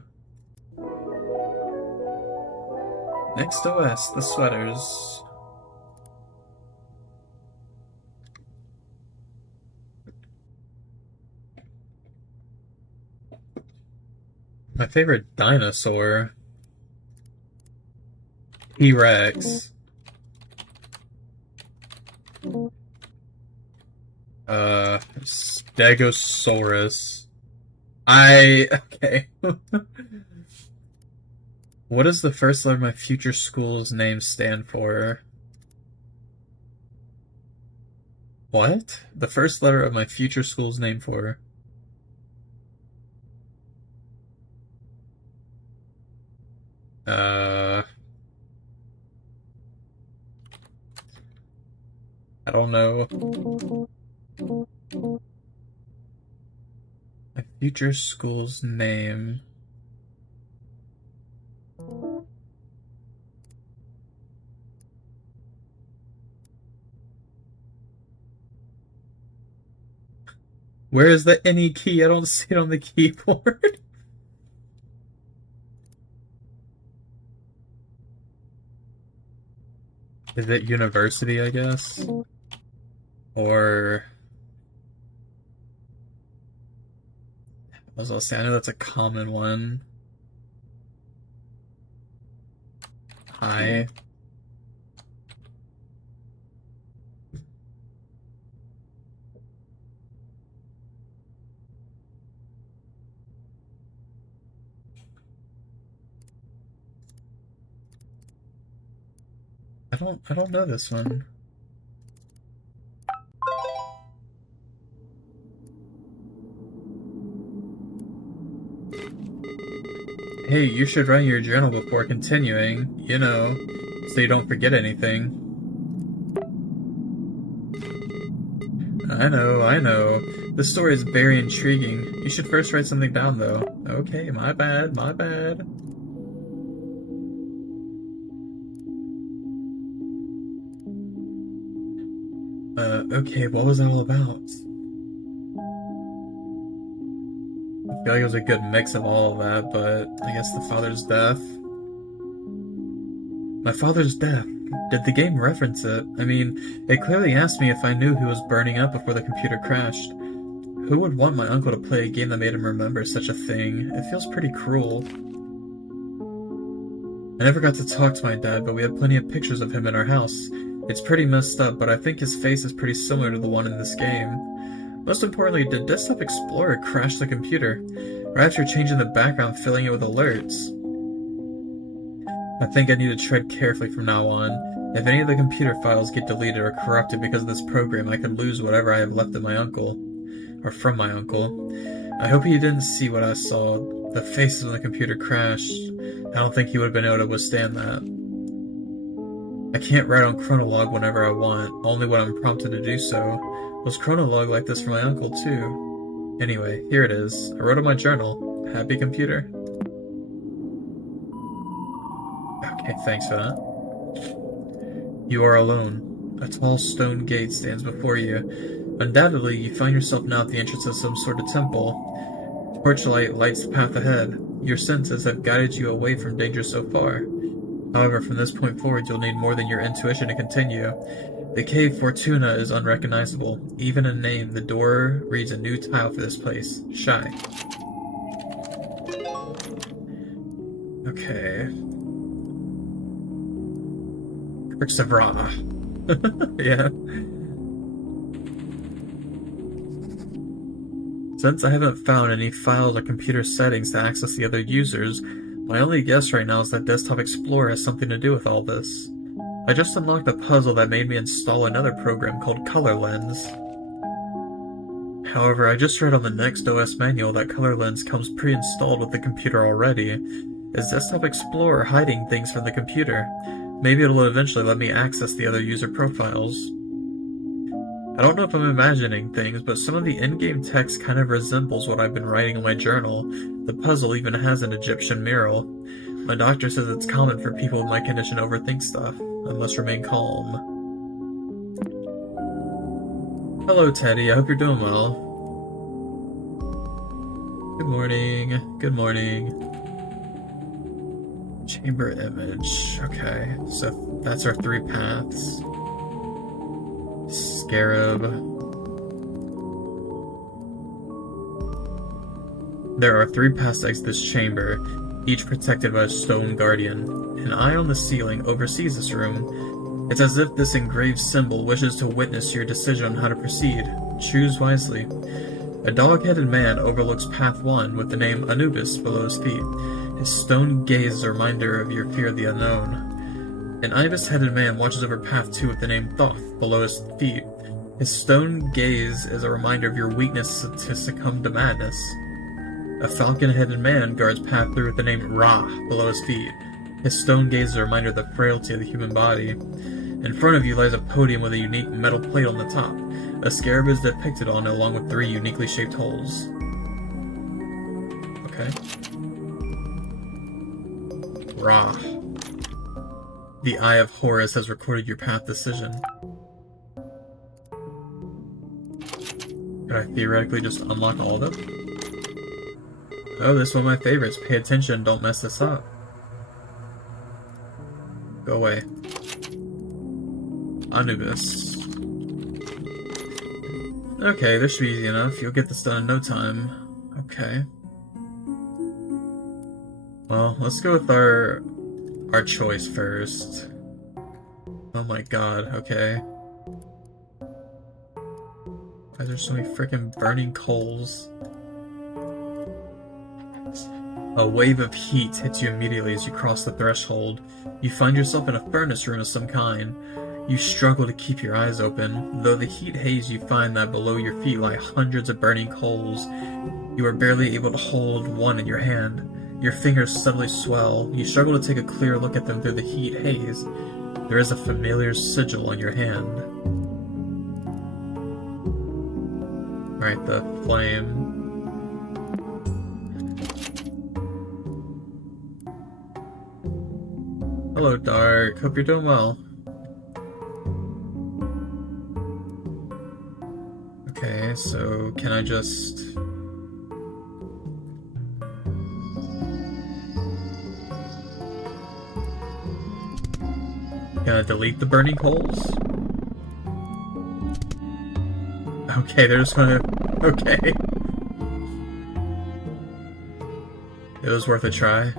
Next OS, the sweaters. My favorite dinosaur. T-Rex. Stegosaurus. Okay. What does the first letter of my future school's name stand for? What? The first letter of my future school's name for? I don't know. My future school's name. Where is the any key? I don't see it on the keyboard. Is it university, I guess? Or... I was gonna say, I know that's a common one. Hi. I don't know this one. Hey, you should write your journal before continuing, you know, so you don't forget anything. I know. This story is very intriguing. You should first write something down, though. Okay, my bad, my bad. Okay, what was that all about? I feel like it was a good mix of all of that, but I guess the father's death. My father's death. Did the game reference it? I mean, it clearly asked me if I knew he was burning up before the computer crashed. Who would want my uncle to play a game that made him remember such a thing? It feels pretty cruel. I never got to talk to my dad, but we have plenty of pictures of him in our house. It's pretty messed up, but I think his face is pretty similar to the one in this game. Most importantly, did Desktop Explorer crash the computer? Or after changing the background, filling it with alerts? I think I need to tread carefully from now on. If any of the computer files get deleted or corrupted because of this program, I could lose whatever I have left of my uncle. Or from my uncle. I hope he didn't see what I saw. The faces when the computer crashed. I don't think he would have been able to withstand that. I can't write on Chronolog whenever I want, only when I'm prompted to do so. Was Chronolog like this for my uncle, too? Anyway, here it is. I wrote on my journal. Happy computer. Okay, thanks for that. You are alone. A tall stone gate stands before you. Undoubtedly, you find yourself now at the entrance of some sort of temple. Torchlight lights the path ahead. Your senses have guided you away from danger so far. However, from this point forward, you'll need more than your intuition to continue. The cave Fortuna is unrecognizable. Even in name, the door reads a new tile for this place. Shy. Okay. Crypts of Ra. Yeah. Since I haven't found any files or computer settings to access the other users, my only guess right now is that Desktop Explorer has something to do with all this. I just unlocked a puzzle that made me install another program called Color Lens. However, I just read on the Next OS manual that Color Lens comes pre-installed with the computer already. Is Desktop Explorer hiding things from the computer? Maybe it'll eventually let me access the other user profiles. I don't know if I'm imagining things, but some of the in-game text kind of resembles what I've been writing in my journal. The puzzle even has an Egyptian mural. My doctor says it's common for people with my condition to overthink stuff. I must remain calm. Hello, Teddy. I hope you're doing well. Good morning. Good morning. Chamber image. Okay, so that's our 3 paths. Scarab. There are 3 paths to exit this chamber, each protected by a stone guardian. An eye on the ceiling oversees this room. It's as if this engraved symbol wishes to witness your decision on how to proceed. Choose wisely. A dog-headed man overlooks path 1 with the name Anubis below his feet. His stone gaze is a reminder of your fear of the unknown. An ibis-headed man watches over path 2 with the name Thoth below his feet. His stone gaze is a reminder of your weakness to succumb to madness. A falcon-headed man guards path 3 with the name Ra below his feet. His stone gaze is a reminder of the frailty of the human body. In front of you lies a podium with a unique metal plate on the top. A scarab is depicted on it along with 3 uniquely shaped holes. Okay. Ra. The Eye of Horus has recorded your path decision. Could I theoretically just unlock all of them? Oh, this is one of my favorites. Pay attention, don't mess this up. Go away. Anubis. Okay, this should be easy enough. You'll get this done in no time. Okay. Well, let's go with our choice first. Oh my god, okay. Why is there so many freaking burning coals? A wave of heat hits you immediately as you cross the threshold. You find yourself in a furnace room of some kind. You struggle to keep your eyes open. Though the heat haze, you find that below your feet lie hundreds of burning coals. You are barely able to hold one in your hand. Your fingers suddenly swell. You struggle to take a clear look at them through the heat haze. There is a familiar sigil on your hand. Right, the flame. Hello, Dark. Hope you're doing well. Okay, so can I just... Can I delete the burning coals? Okay, they're just gonna... Okay. It was worth a try.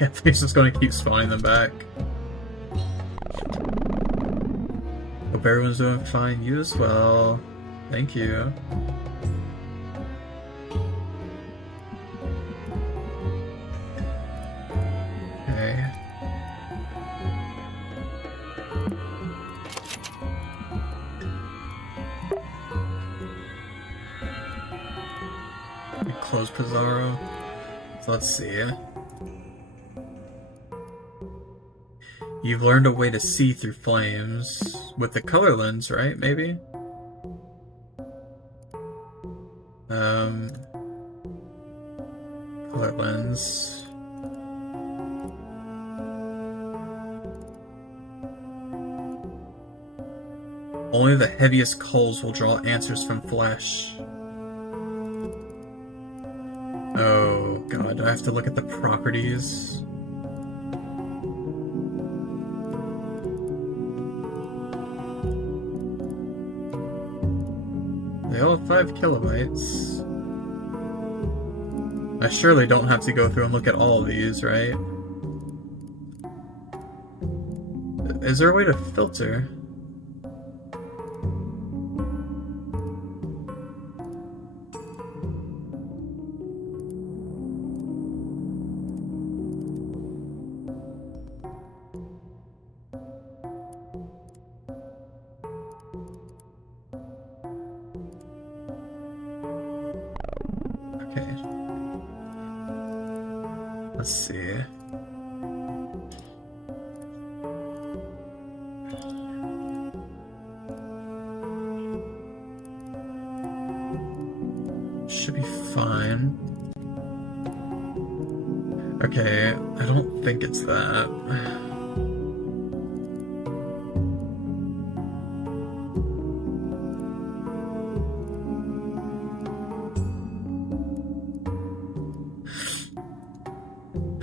Yeah, he's just gonna keep spawning them back. Hope everyone's doing fine. You as well. Thank you. Okay. Close Pizarro. So let's see. You've learned a way to see through flames with the color lens, right? Maybe? Color lens. Only the heaviest coals will draw answers from flesh. Oh god, do I have to look at the properties? They all have 5 kilobytes. I surely don't have to go through and look at all of these, right? Is there a way to filter? Okay. Let's see. Should be fine. Okay, I don't think it's that.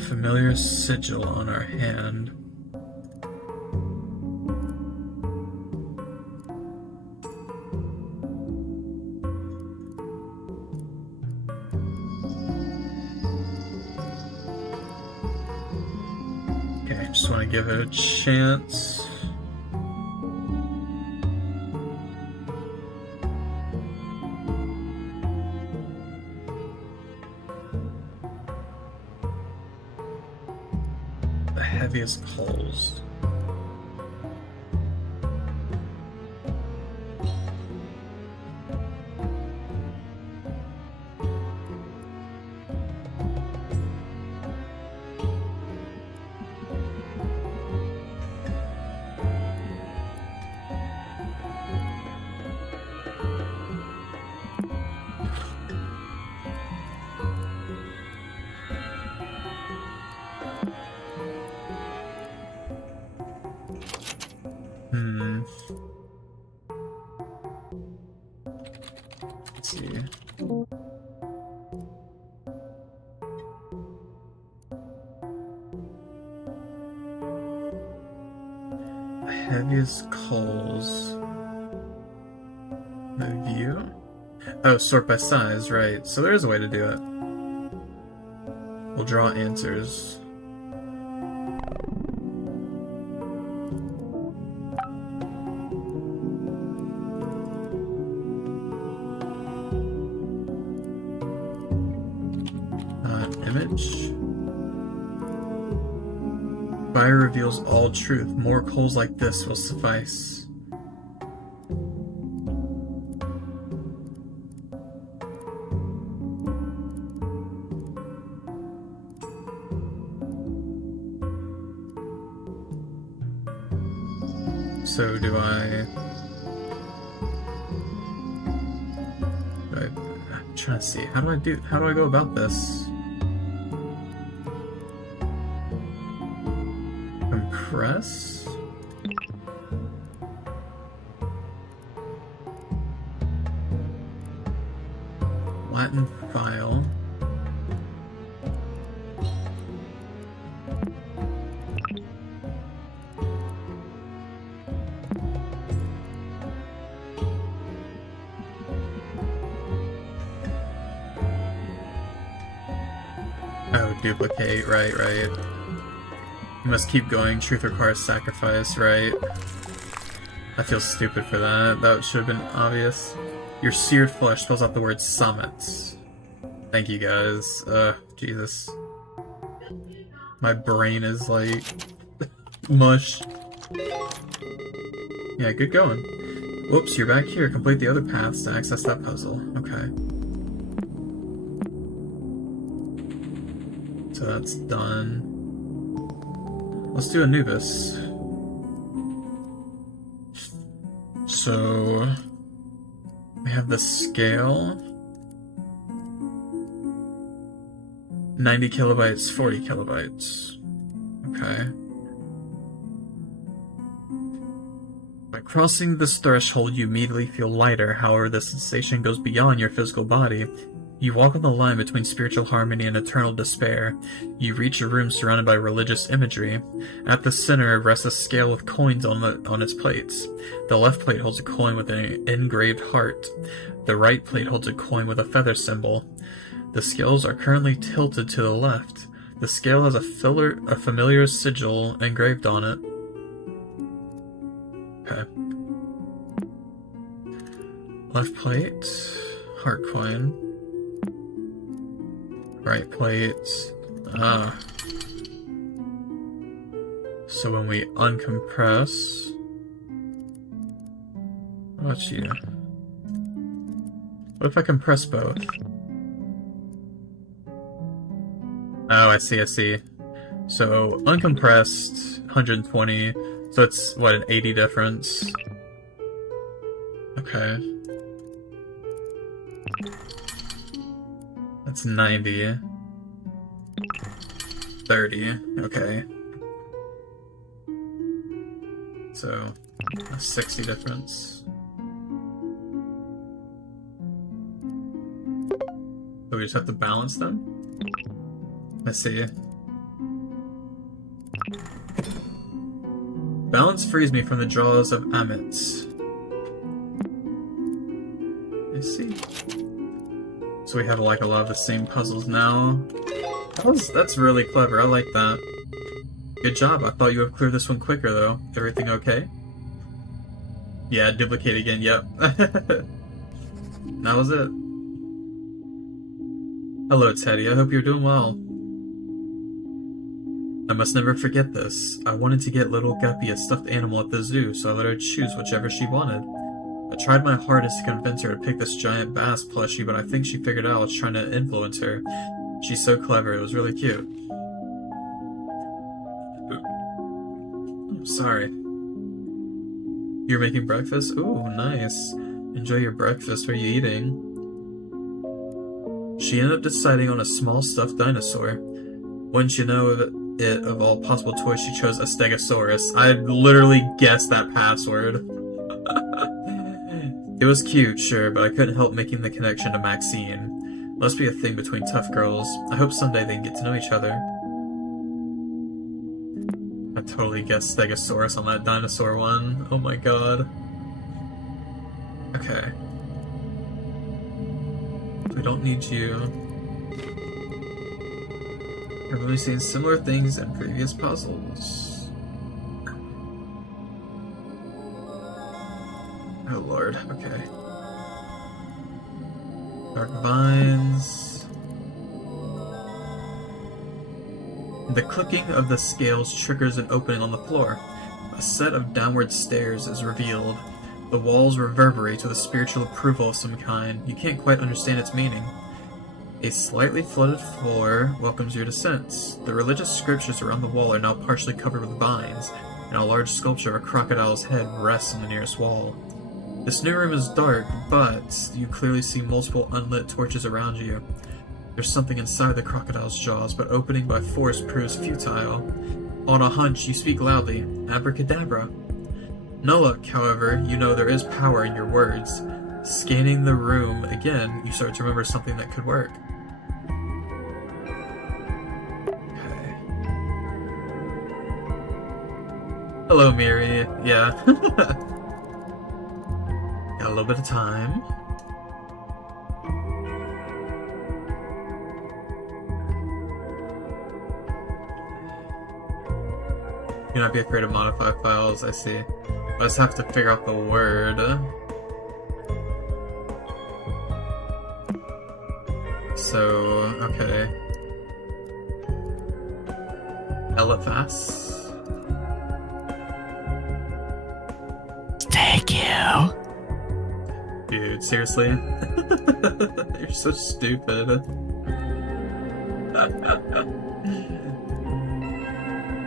Familiar sigil on our hand. Okay, just want to give it a chance. The heaviest coals. Let's see. The heaviest coals. The view? Oh, sort by size, right. So there is a way to do it. We'll draw answers. damage. Fire reveals all truth. More coals like this will suffice. So do I... I'm trying to see. How do I go about this? Compress? Latin file. Oh, duplicate, right. You must keep going, truth requires sacrifice, right? I feel stupid for that. That should have been obvious. Your seared flesh spells out the word summits. Thank you guys. Jesus. My brain is like... mush. Yeah, good going. Whoops, you're back here. Complete the other paths to access that puzzle. Okay. So that's done. Let's do Anubis. So we have the scale. 90 kilobytes, 40 kilobytes. Okay. By crossing this threshold, you immediately feel lighter. However, the sensation goes beyond your physical body. You walk on the line between spiritual harmony and eternal despair. You reach a room surrounded by religious imagery. At the center rests a scale with coins on its plates. The left plate holds a coin with an engraved heart. The right plate holds a coin with a feather symbol. The scales are currently tilted to the left. The scale has a familiar sigil engraved on it. Okay. Left plate, heart coin. Right plate. Ah. So when we uncompress... What's you? What if I compress both? Oh, I see. So, uncompressed, 120. So it's, what, an 80 difference? Okay. That's 90. 30. Okay. So, a 60 difference. So we just have to balance them? I see. Balance frees me from the jaws of Amit. I see. So we have like a lot of the same puzzles now. That's really clever. I like that. Good job. I thought you would have cleared this one quicker though. Everything okay? Yeah, duplicate again. Yep. That was it. Hello, Teddy. I hope you're doing well. I must never forget this. I wanted to get little Guppy a stuffed animal at the zoo, so I let her choose whichever she wanted. I tried my hardest to convince her to pick this giant bass plushie, but I think she figured out I was trying to influence her. She's so clever. It was really cute. I'm sorry. You're making breakfast? Ooh, nice. Enjoy your breakfast. What are you eating? She ended up deciding on a small stuffed dinosaur. Wouldn't you know of all possible toys, she chose a Stegosaurus. I literally guessed that password. It was cute, sure, but I couldn't help making the connection to Maxine. Must be a thing between tough girls. I hope someday they can get to know each other. I totally guessed Stegosaurus on that dinosaur one. Oh my god. Okay. We don't need you. I've really seen similar things in previous puzzles. Oh lord, okay. Dark vines. The clicking of the scales triggers an opening on the floor. A set of downward stairs is revealed. The walls reverberate with a spiritual approval of some kind. You can't quite understand its meaning. A slightly flooded floor welcomes your descent. The religious scriptures around the wall are now partially covered with vines, and a large sculpture of a crocodile's head rests on the nearest wall. This new room is dark, but you clearly see multiple unlit torches around you. There's something inside the crocodile's jaws, but opening by force proves futile. On a hunch, you speak loudly, "Abracadabra." No luck, however, you know there is power in your words. Scanning the room again, you start to remember something that could work. Okay. Hello, Miri. Yeah. Got a little bit of time. Do not be afraid to modify files, I see. I just have to figure out the word. So, okay. Eliphas. Thank you. Dude, seriously? You're so stupid.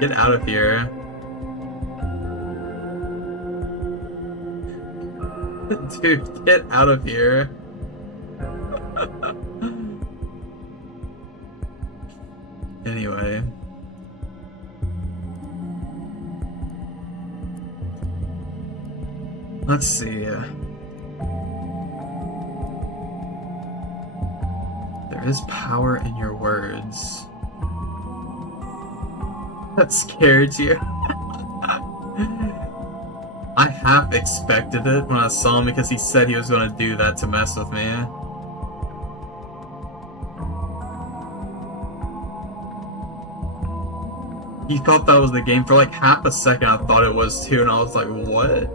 Get out of here. Dude, get out of here. Anyway. Let's see. There is power in your words. That scared you. I half expected it when I saw him because he said he was going to do that to mess with me. He thought that was the game. For like half a second I thought it was too, and I was like, what?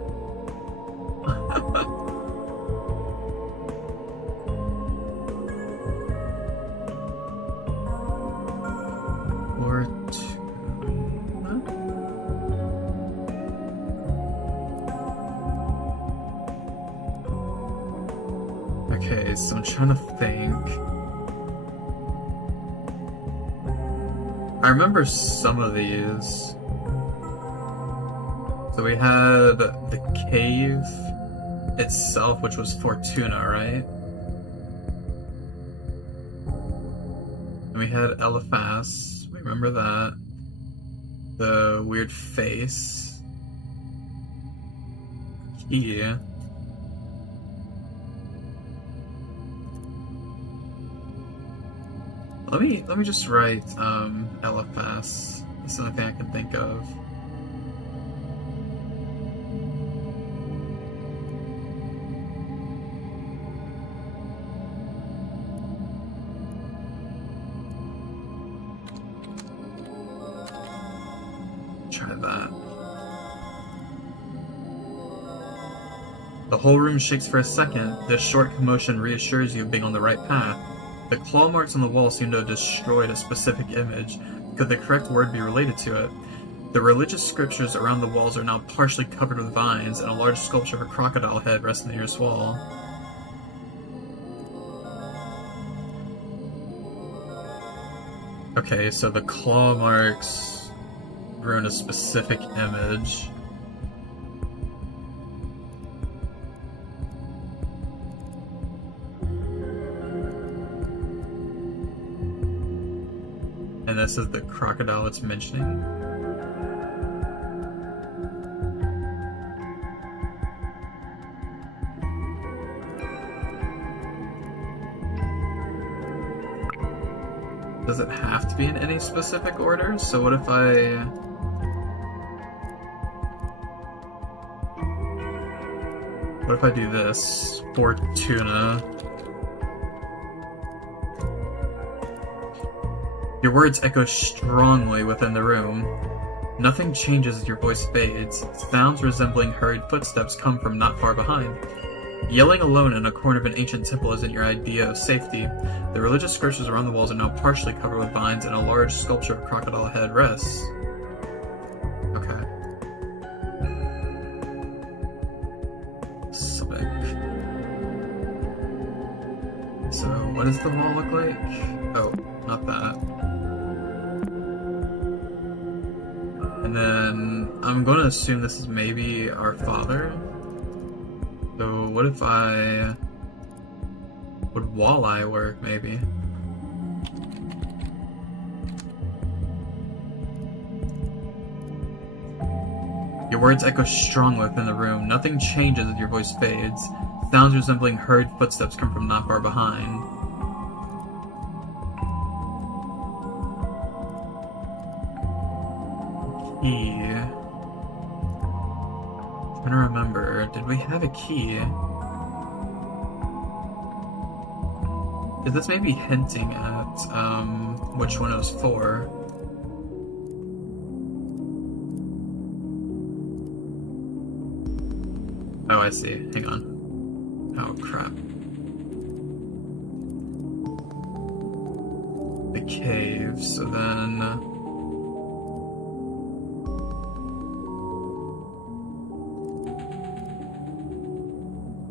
Okay, so I'm trying to think. I remember some of these. So we had the cave itself, which was Fortuna, right? And we had Eliphas. We remember that. The weird face. Key. Let me just write Eliphas. That's the only thing I can think of. Try that. The whole room shakes for a second. This short commotion reassures you of being on the right path. The claw marks on the wall seem to have destroyed a specific image. Could the correct word be related to it? The religious scriptures around the walls are now partially covered with vines, and a large sculpture of a crocodile head rests on the nearest wall. Okay, so the claw marks ruin a specific image. And this is the crocodile it's mentioning. Does it have to be in any specific order? So what if I do this? Fortuna. Your words echo strongly within the room. Nothing changes as your voice fades. Sounds resembling hurried footsteps come from not far behind. Yelling alone in a corner of an ancient temple isn't your idea of safety. The religious scriptures around the walls are now partially covered with vines, and a large sculpture of a crocodile head rests. Okay. Sick. So, what does the wall look like? Oh, not that. And then, I'm going to assume this is maybe our father. So, what if would walleye work, maybe? Your words echo strongly within the room. Nothing changes as your voice fades. Sounds resembling hurried footsteps come from not far behind. Key. I'm trying to remember. Did we have a key? Is this maybe hinting at which one it was for? Oh, I see. Hang on. Oh, crap. The cave, so then...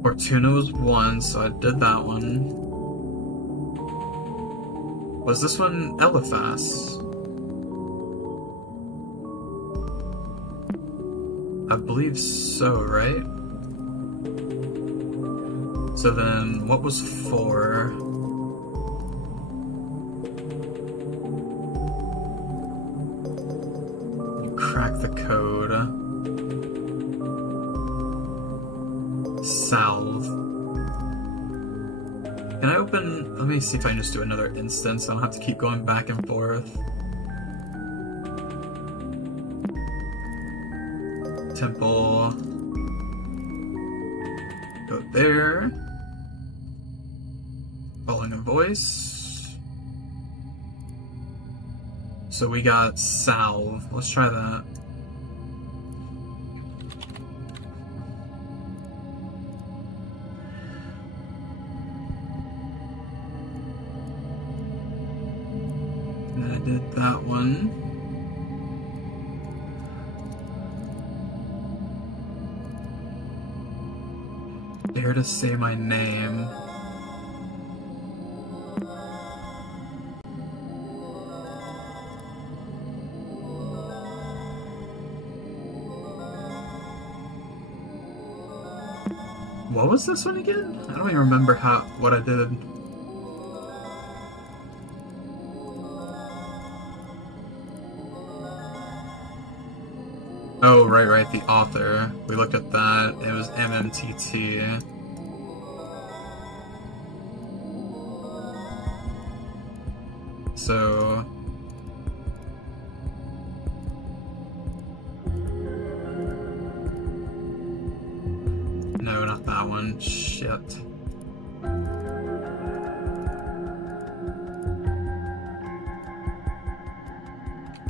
Fortuna was one, so I did that one. Was this one Eliphas? I believe so, right? So then, what was 4? You crack the code. Salve. Can I open... Let me see if I can just do another instance. I don't have to keep going back and forth. Temple. Go there. Following a voice. So we got salve. Let's try that. And I did that one. Dare to say my name. What was this one again? I don't even remember what I did. Oh, right, the author. We looked at that. It was MMTT. So... No, not that one. Shit.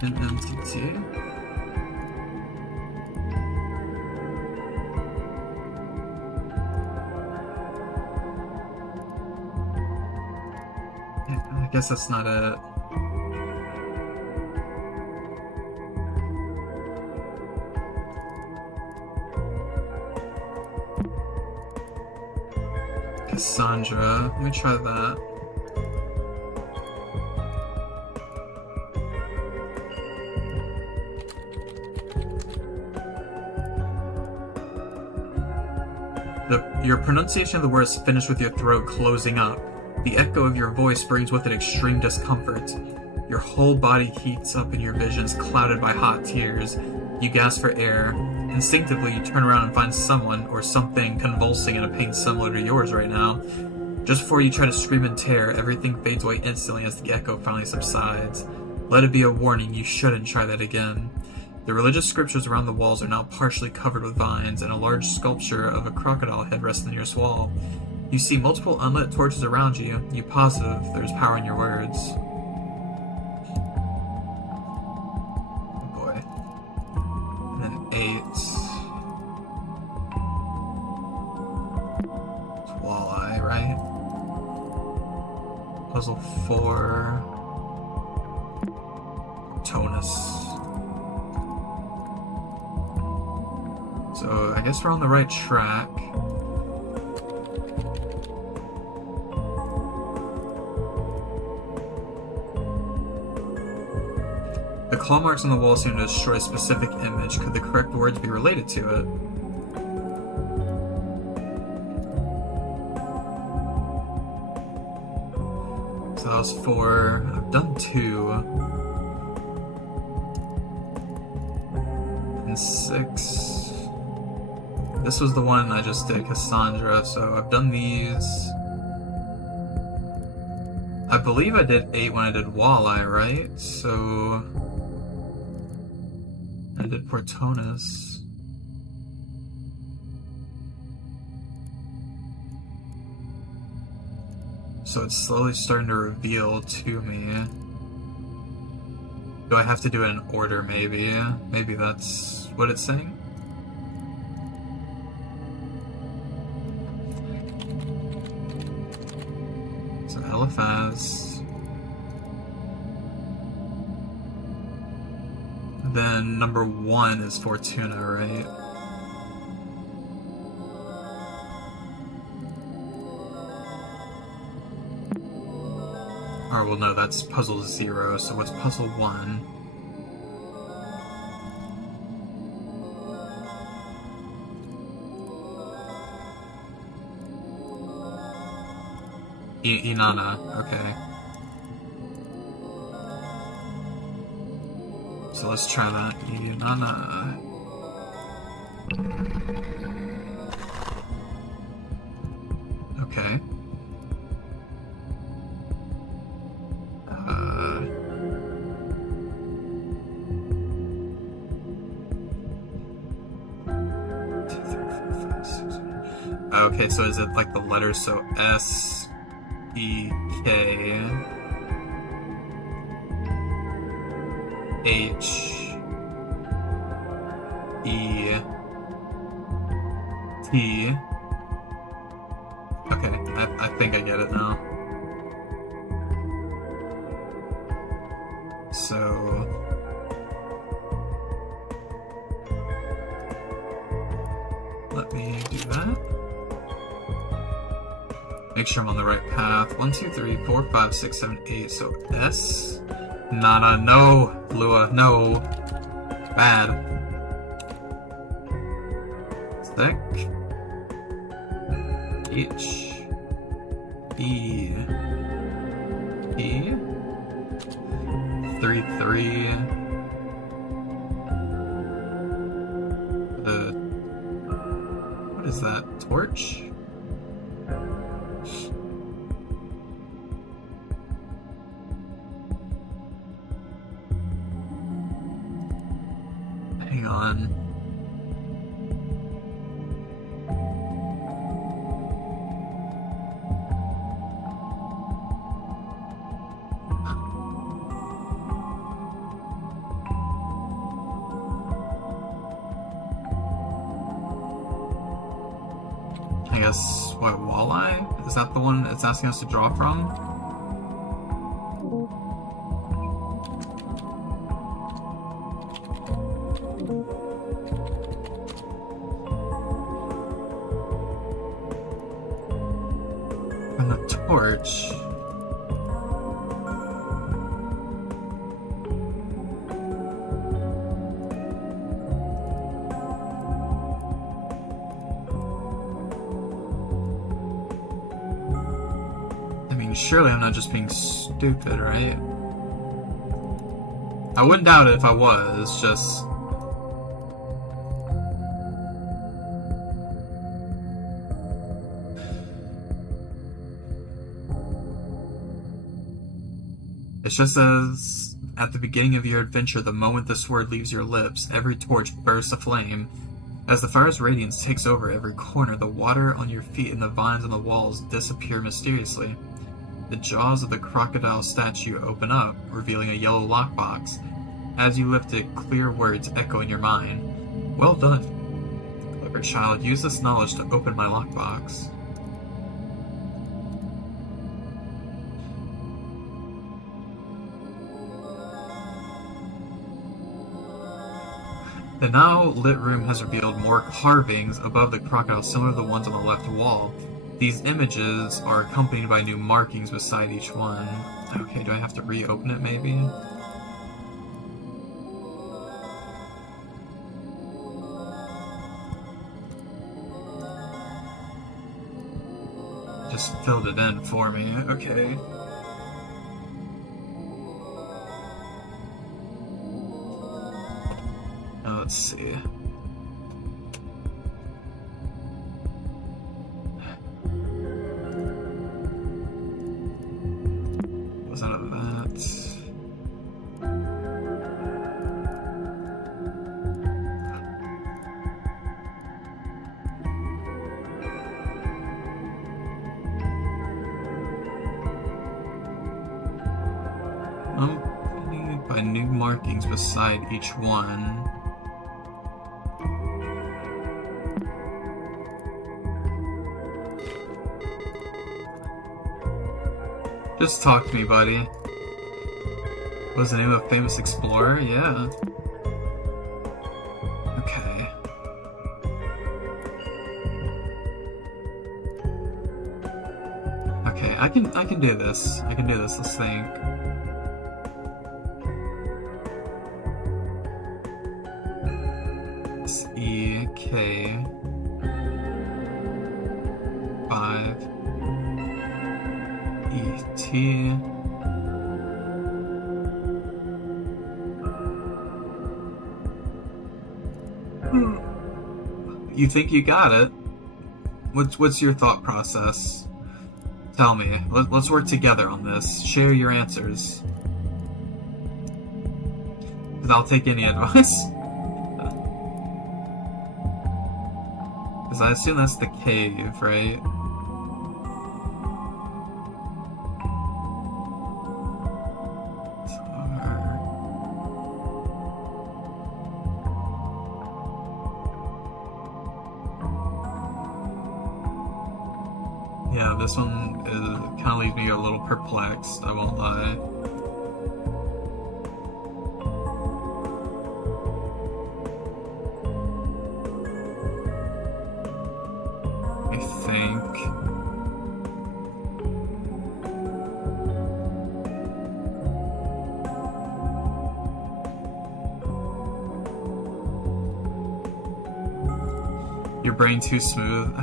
MMTT? I guess that's not it. Cassandra. Let me try that. Your pronunciation of the words finished with your throat closing up. The echo of your voice brings with it extreme discomfort. Your whole body heats up and your vision's clouded by hot tears. You gasp for air. Instinctively, you turn around and find someone or something convulsing in a pain similar to yours right now. Just before you try to scream in terror, everything fades away instantly as the echo finally subsides. Let it be a warning, you shouldn't try that again. The religious scriptures around the walls are now partially covered with vines, and a large sculpture of a crocodile head rests in your wall. You see multiple unlit torches around you. You positive there's power in your words. Oh boy. And then 8. Puzzle 4. Tonus. So I guess we're on the right track. The claw marks on the wall seem to destroy a specific image. Could the correct words be related to it? So that was 4. I've done 2. And 6. This was the one I just did, Cassandra, so I've done these. I believe I did 8 when I did Walleye, right? So I did Portonus. So it's slowly starting to reveal to me. Do I have to do it in order, maybe? Maybe that's what it's saying? So Eliphaz. Then number 1 is Fortuna, right? Or, well, no, that's puzzle 0, so what's puzzle 1? Inanna, okay. So let's try that. Inanna. Okay. Okay, so is it like the letters? So S, E, K, H, E, T. Okay, I think I get it now. So let me do that. Make sure I'm on the right path. 1, 2, 3, 4, 5, 6, 7, 8. So S. Nana, no. Lua, no. Bad. Thick. H. E. E. 3, 3. What is that? Torch? Hang on. I guess, what, Walleye? Is that the one it's asking us to draw from? And the torch. Surely I'm not just being stupid, right? I wouldn't doubt it if I was, just... It just says, at the beginning of your adventure, the moment this word leaves your lips, every torch bursts aflame. As the fire's radiance takes over every corner, the water on your feet and the vines on the walls disappear mysteriously. The jaws of the crocodile statue open up, revealing a yellow lockbox. As you lift it, clear words echo in your mind. Well done. Clever child, use this knowledge to open my lockbox. The now lit room has revealed more carvings above the crocodile similar to the ones on the left wall. These images are accompanied by new markings beside each one. Okay, do I have to reopen it maybe? Just filled it in for me. Okay. Now let's see. Was out of that. By new markings beside each one. Just talk to me, buddy. What was the name of a famous explorer? Yeah. Okay. Okay, I can do this. I can do this, let's think. E-K 5 E-T You think you got it? What's your thought process? Tell me. Let's work together on this. Share your answers. 'Cause I'll take any advice. Because I assume that's the cave, right? Yeah, this one kind of leaves me a little perplexed, I won't lie. I think... Your brain too smooth?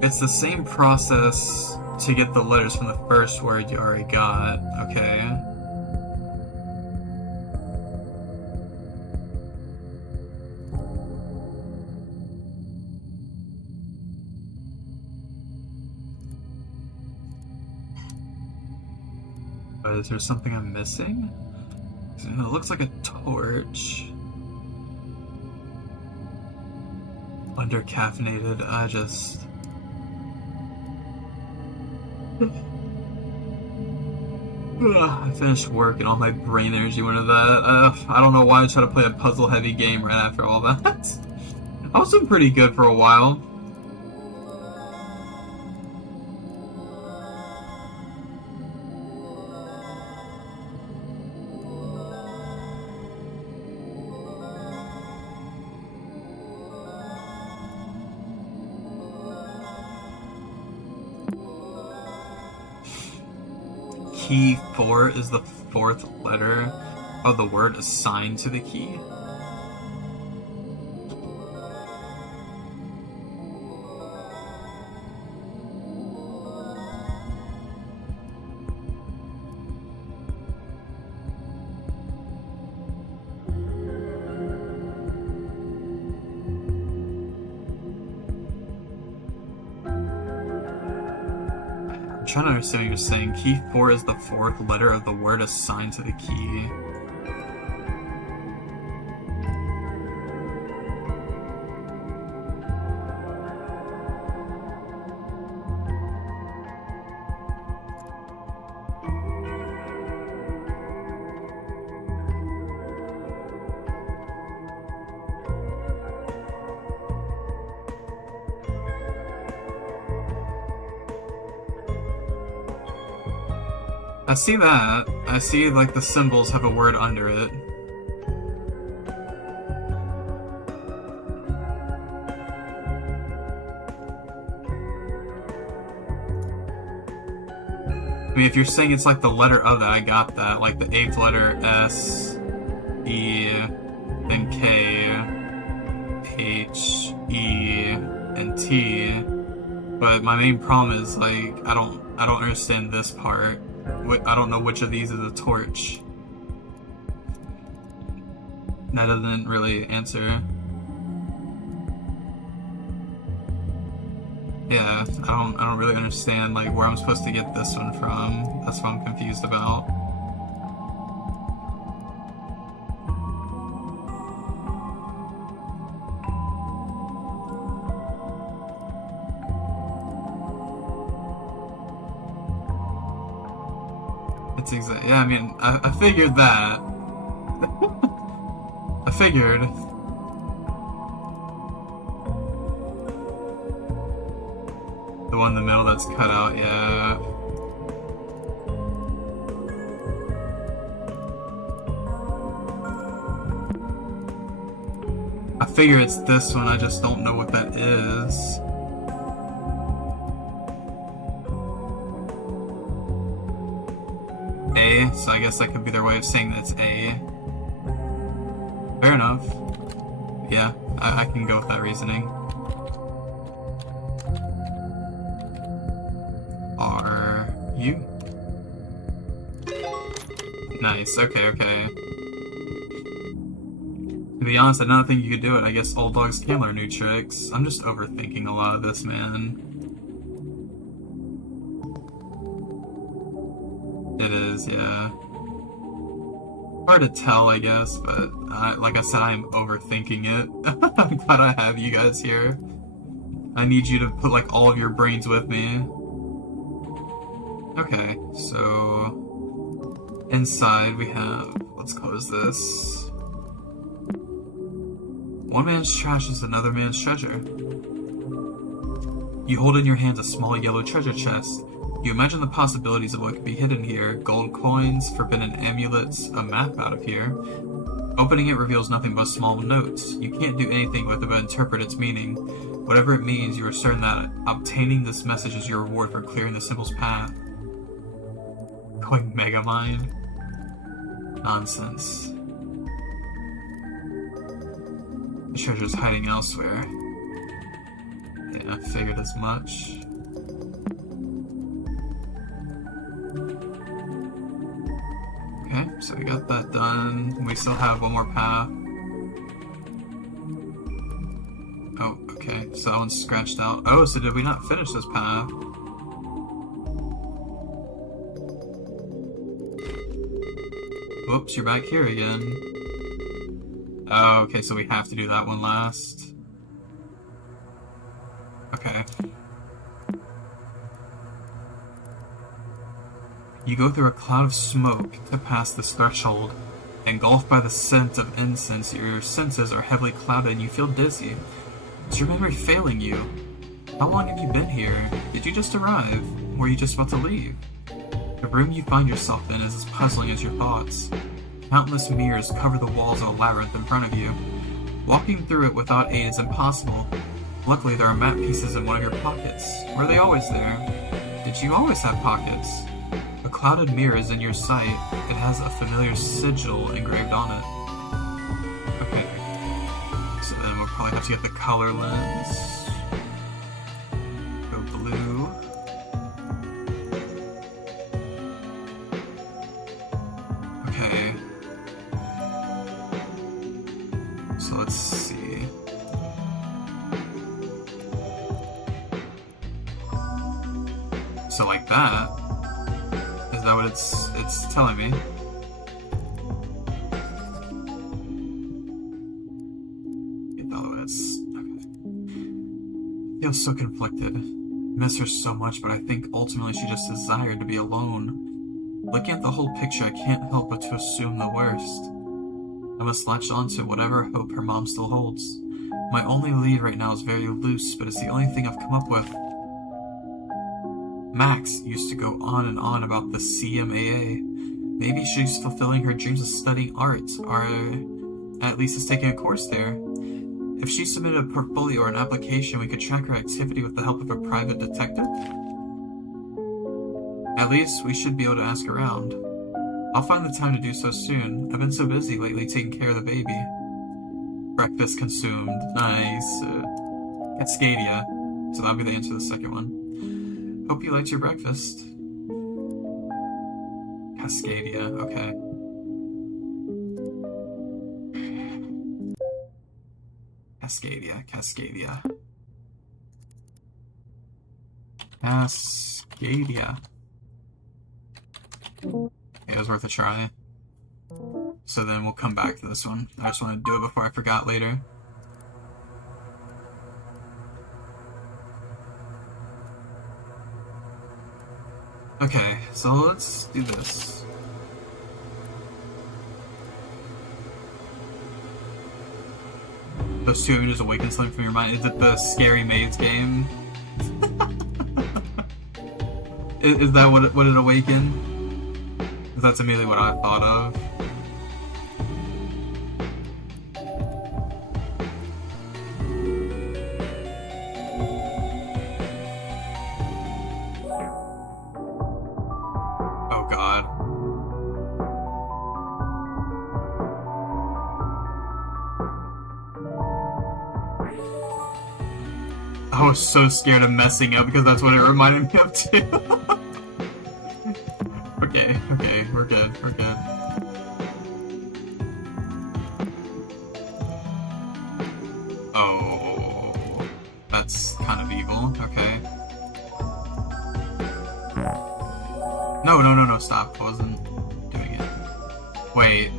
It's the same process to get the letters from the first word you already got, okay? But is there something I'm missing? It looks like a torch. Under-caffeinated, I finished work and all my brain energy went into that. I don't know why I tried to play a puzzle-heavy game right after all that. I was doing pretty good for a while. Key 4 is the fourth letter of the word assigned to the key. I'm trying to understand what you're saying. Key 4 is the fourth letter of the word assigned to the key. I see that. I see, like, the symbols have a word under it. mean, if you're saying it's like the letter of that, I got that. Like the 8th letter, S, E, then K, H, E, and T. But my main problem is, like, I don't understand this part. I don't know which of these is a torch. That doesn't really answer. Yeah, I don't really understand, like, where I'm supposed to get this one from. That's what I'm confused about. It's yeah, I mean, I figured that. I figured. The one in the middle that's cut out, yeah. I figure it's this one, I just don't know what that is. A, so I guess that could be their way of saying that it's A. Fair enough. Yeah, I can go with that reasoning. Are you? Nice, okay. To be honest, I don't think you could do it. I guess old dogs can learn new tricks. I'm just overthinking a lot of this, man. It is, yeah. Hard to tell, I guess, but like I said, I am overthinking it. I'm glad I have you guys here. I need you to put, like, all of your brains with me. Okay, so inside we have, let's close this. One man's trash is another man's treasure. You hold in your hands a small yellow treasure chest. You imagine the possibilities of what could be hidden here. Gold coins, forbidden amulets, a map out of here. Opening it reveals nothing but small notes. You can't do anything with it but interpret its meaning. Whatever it means, you are certain that obtaining this message is your reward for clearing the symbol's path. Going Megamind? Nonsense. The treasure's hiding elsewhere. Yeah, I figured as much. Okay, so we got that done. We still have one more path. Oh, okay, so that one's scratched out. Oh, so did we not finish this path? Whoops, you're back here again. Oh, okay, so we have to do that one last. Okay. You go through a cloud of smoke to pass this threshold. Engulfed by the scent of incense, your senses are heavily clouded and you feel dizzy. Is your memory failing you? How long have you been here? Did you just arrive? Or were you just about to leave? The room you find yourself in is as puzzling as your thoughts. Countless mirrors cover the walls of a labyrinth in front of you. Walking through it without aid is impossible. Luckily, there are map pieces in one of your pockets. Were they always there? Did you always have pockets? A clouded mirror is in your sight. It has a familiar sigil engraved on it. Okay. So then we'll probably have to get the color lens. Go blue. Okay. So let's see. So like that. Is that what it's telling me? Okay. I feel so conflicted. I miss her so much, but I think ultimately she just desired to be alone. Looking at the whole picture, I can't help but to assume the worst. I must latch on to whatever hope her mom still holds. My only lead right now is very loose, but it's the only thing I've come up with. Max used to go on and on about the CMAA. Maybe she's fulfilling her dreams of studying art, or at least is taking a course there. If she submitted a portfolio or an application, we could track her activity with the help of a private detective? At least we should be able to ask around. I'll find the time to do so soon. I've been so busy lately taking care of the baby. Breakfast consumed. Nice. Cascadia. So that'll be the answer to the second one. Hope you liked your breakfast. Cascadia, okay. Cascadia. Cascadia. It was worth a try. So then we'll come back to this one. I just want to do it before I forgot later. Okay, so let's do this. Those two images awaken something from your mind. Is it the Scary Maze game? Is that what it awakened? That's immediately what I thought of. Oh god. I was so scared of messing up because that's what it reminded me of too. Okay, we're good. Oh, that's kind of evil, okay. No, stop, I wasn't doing it. Wait.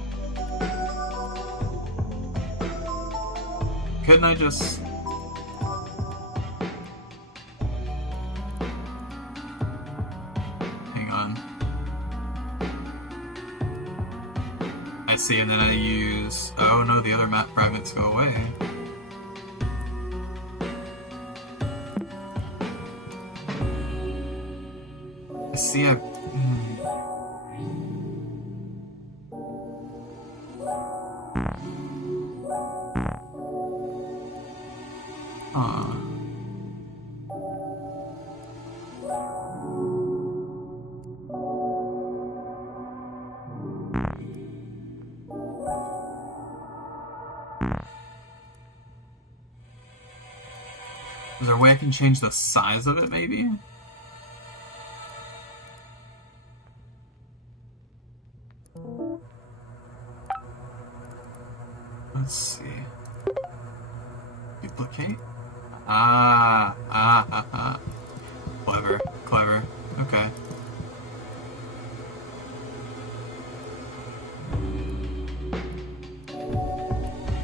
Couldn't I just... Hang on. I see, and then I use... Oh no, the other map fragments go away. I see, Is there a way I can change the size of it, maybe? Let's see. Duplicate? Clever. Okay.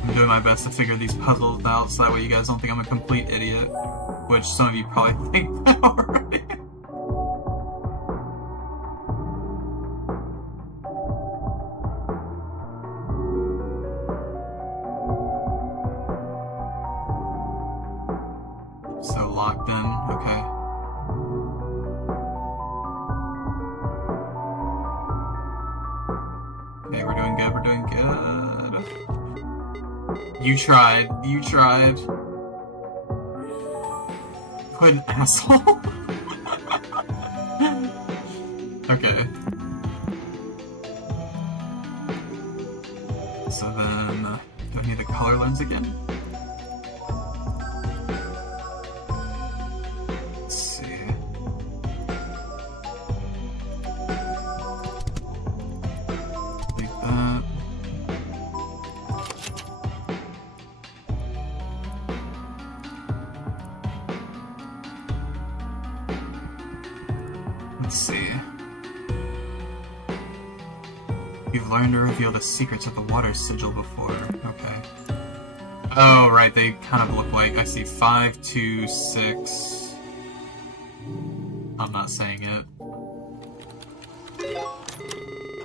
I'm doing my best to figure these puzzles out so that way you guys don't think I'm a complete idiot. Which some of you probably think that already. So locked in, okay. Okay, we're doing good. You tried. What an asshole. Okay. So then, do I need the color lens again? Let's see. Like that. Let's see. You've learned to reveal the secrets of the water sigil before. Okay. Oh, right, they kind of look like... I see 5, 2, 6... I'm not saying it.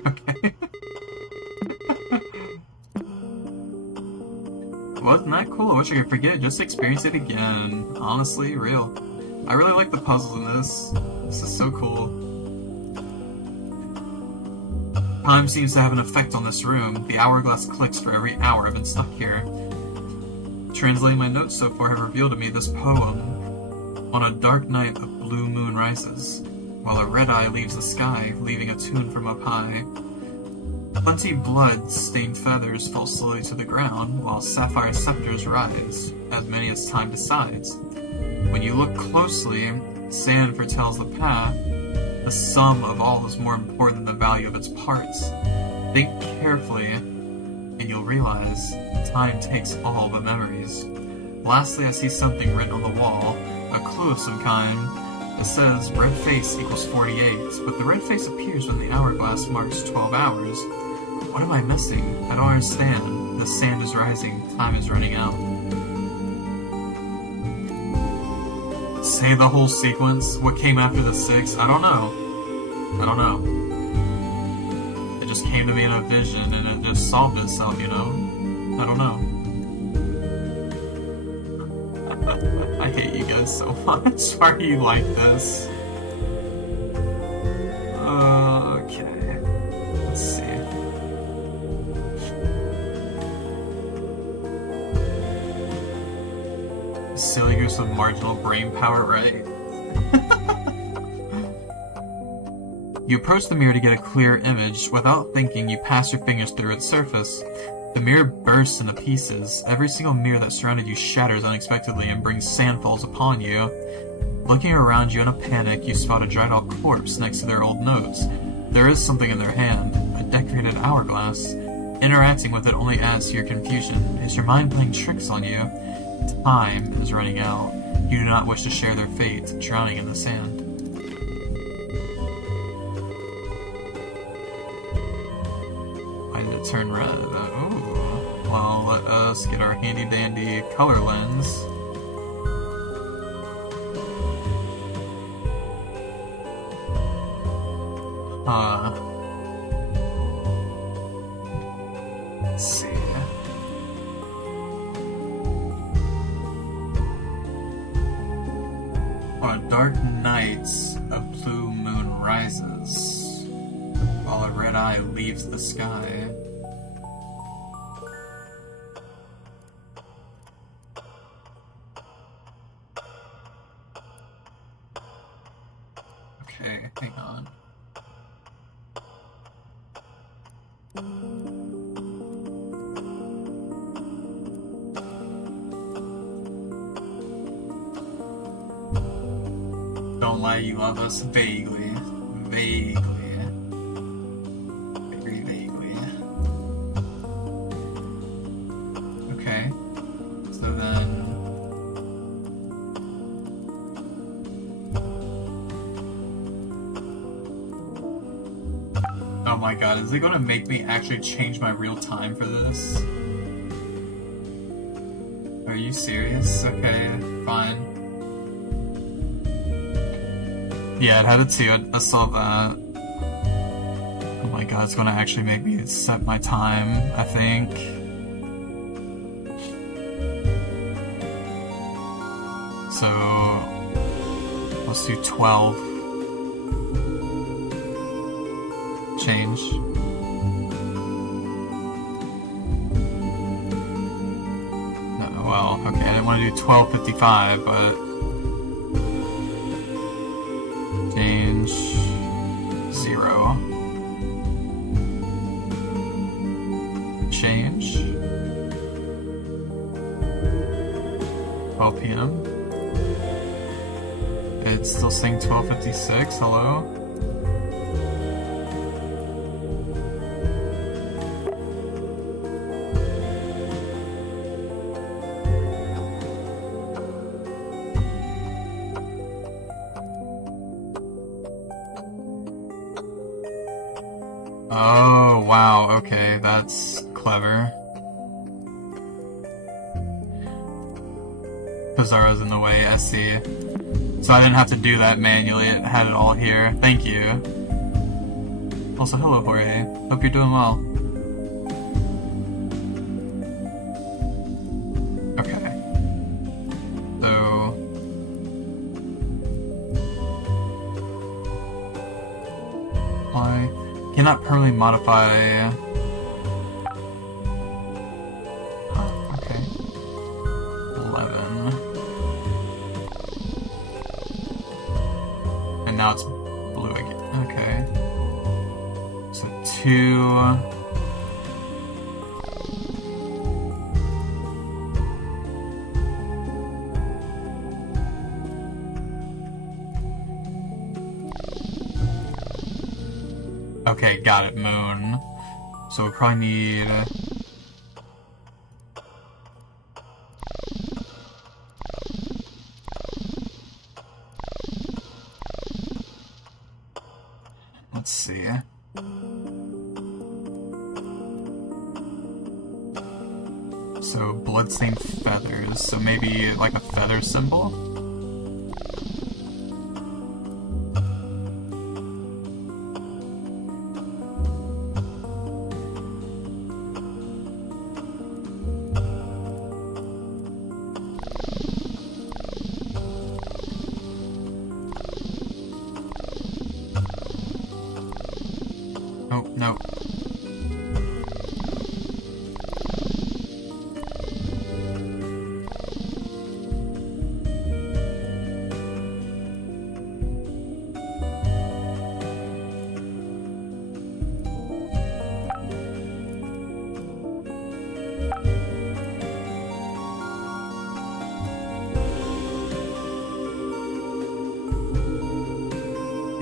Okay. Wasn't that cool? I wish I could forget it. Just experience it again. Honestly, real. I really like the puzzles in this. This is so cool. Time seems to have an effect on this room. The hourglass clicks for every hour I've been stuck here. Translating my notes so far have revealed to me this poem. On a dark night, a blue moon rises. while a red eye leaves the sky, leaving a tune from up high. 20 blood-stained feathers fall slowly to the ground, while sapphire scepters rise, as many as time decides. When you look closely, sand foretells the path. The sum of all is more important than the value of its parts. Think carefully, and you'll realize time takes all but memories. Lastly, I see something written on the wall, a clue of some kind. It says red face equals 48, but the red face appears when the hourglass marks 12 hours. What am I missing? I don't understand. The sand is rising, time is running out. Say the whole sequence? What came after the 6? I don't know. It just came to me in a vision and it just solved itself, you know? I don't know. I hate you guys so much. Why are you like this? Okay. Let's see. Silly goose with marginal brain power, right? You approach the mirror to get a clear image. Without thinking, you pass your fingers through its surface. The mirror bursts into pieces. Every single mirror that surrounded you shatters unexpectedly and brings sandfalls upon you. Looking around you in a panic, you spot a dried out corpse next to their old notes. There is something in their hand, a decorated hourglass. Interacting with it only adds to your confusion. Is your mind playing tricks on you? Time is running out. You do not wish to share their fate, drowning in the sand. Why did it turn red? Ooh. Well, let us get our handy dandy color lens. Let's see. On a dark night, a blue moon rises, while a red eye leaves the sky. Okay, hang on. Don't lie, you love us vaguely. Vaguely. Very vaguely. Okay. So then... Oh my god, is it gonna make me actually change my real time for this? Are you serious? Okay, fine. Yeah, it had it too. I saw that. Oh my god, it's gonna actually make me set my time, I think. So, let's do 12. Change. No, well, okay, I didn't want to do 12:55, but... Change 0. Change 12 p.m. It's still saying 12:56. Hello? Oh, wow, okay, that's clever. Pizarro's in the way, I see. So I didn't have to do that manually, it had it all here. Thank you. Also, hello, Jorge. Hope you're doing well. Okay. So... Why... Cannot permanently modify... Okay. 11. And now it's 2. Okay, got it, moon. So we probably need... Let's see. So, bloodstained feathers. So maybe like a feather symbol? Oh, no.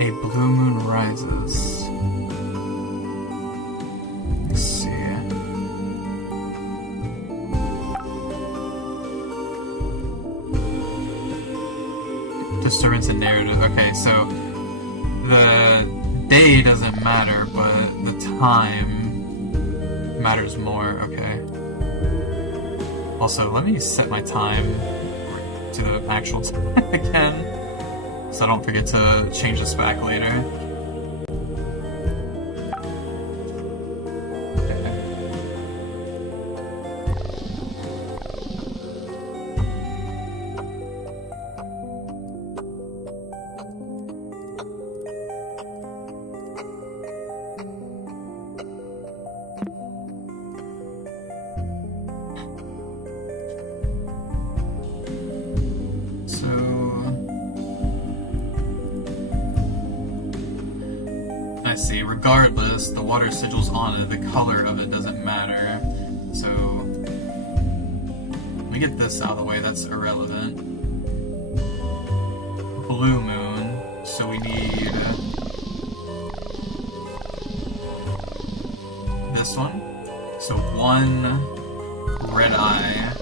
A blue moon rises. Let's see. Disturbance in narrative. Okay, so the day doesn't matter, but the time matters more. Okay. Also, let me set my time to the actual time again, so I don't forget to change this back later. See, regardless, the water sigils on it, the color of it doesn't matter. So, let me get this out of the way, that's irrelevant. Blue moon, so we need this one. So 1 red eye.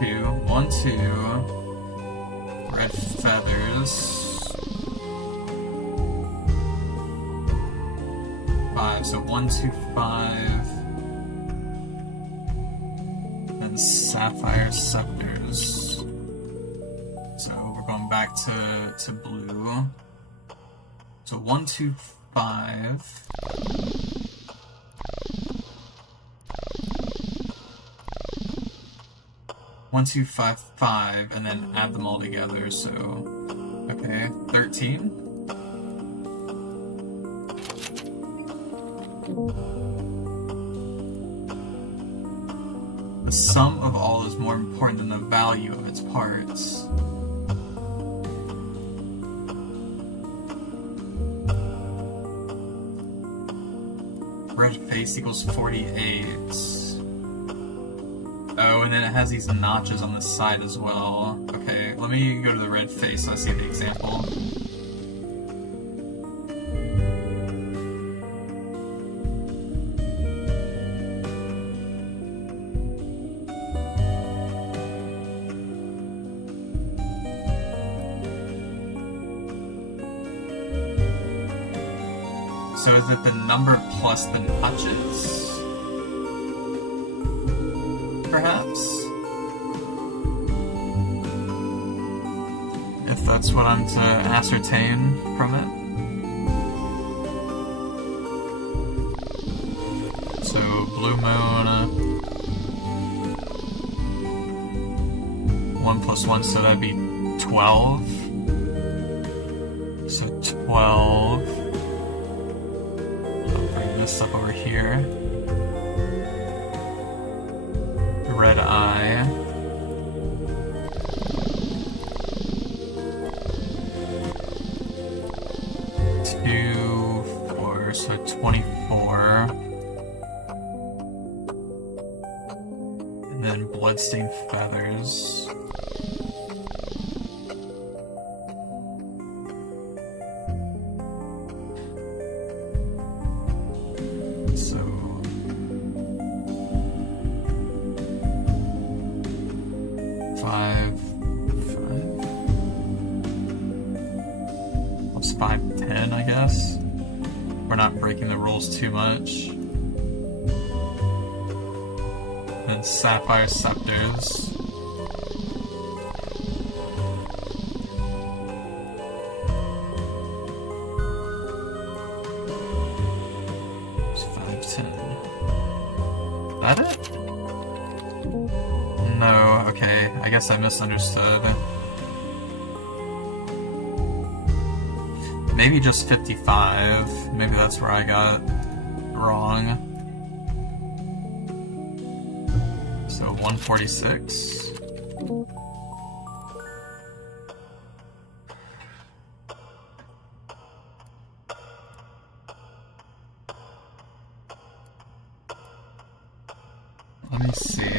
2, 1, 2. Red feathers. 5, so 1, 2, 5. And sapphire scepters. So we're going back to blue. So 1, 2, 5. 1, 2, 5, 5, and then add them all together, so... Okay, 13. The sum of all is more important than the value of its parts. Red face equals 48. Oh, and then it has these notches on the side as well. Okay, let me go to the red face so I see the example. So is it the number plus the notches? Perhaps? If that's what I'm to ascertain from it. So, blue moon... 1 plus 1, so that'd be 12. So 12... I'll bring this up over here. Red eye. bloodstained feathers. So... 5... 510, I guess. We're not breaking the rules too much. And sapphire scepters. It's 510. That it? No, okay. I guess I misunderstood. Maybe just 55. Maybe that's where I got wrong. So 146. Let me see.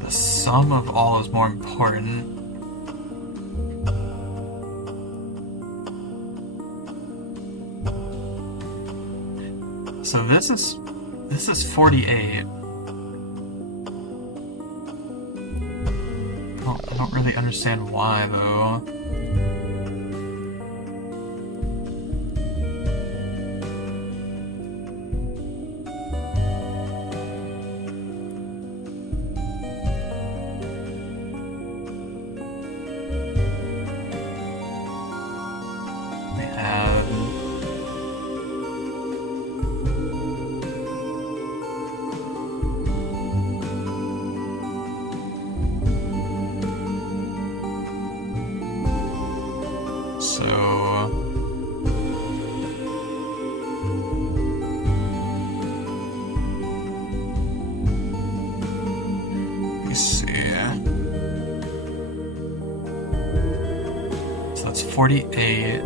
The sum of all is more important. So this is 48. I don't really understand why though. Let me see. So that's 48.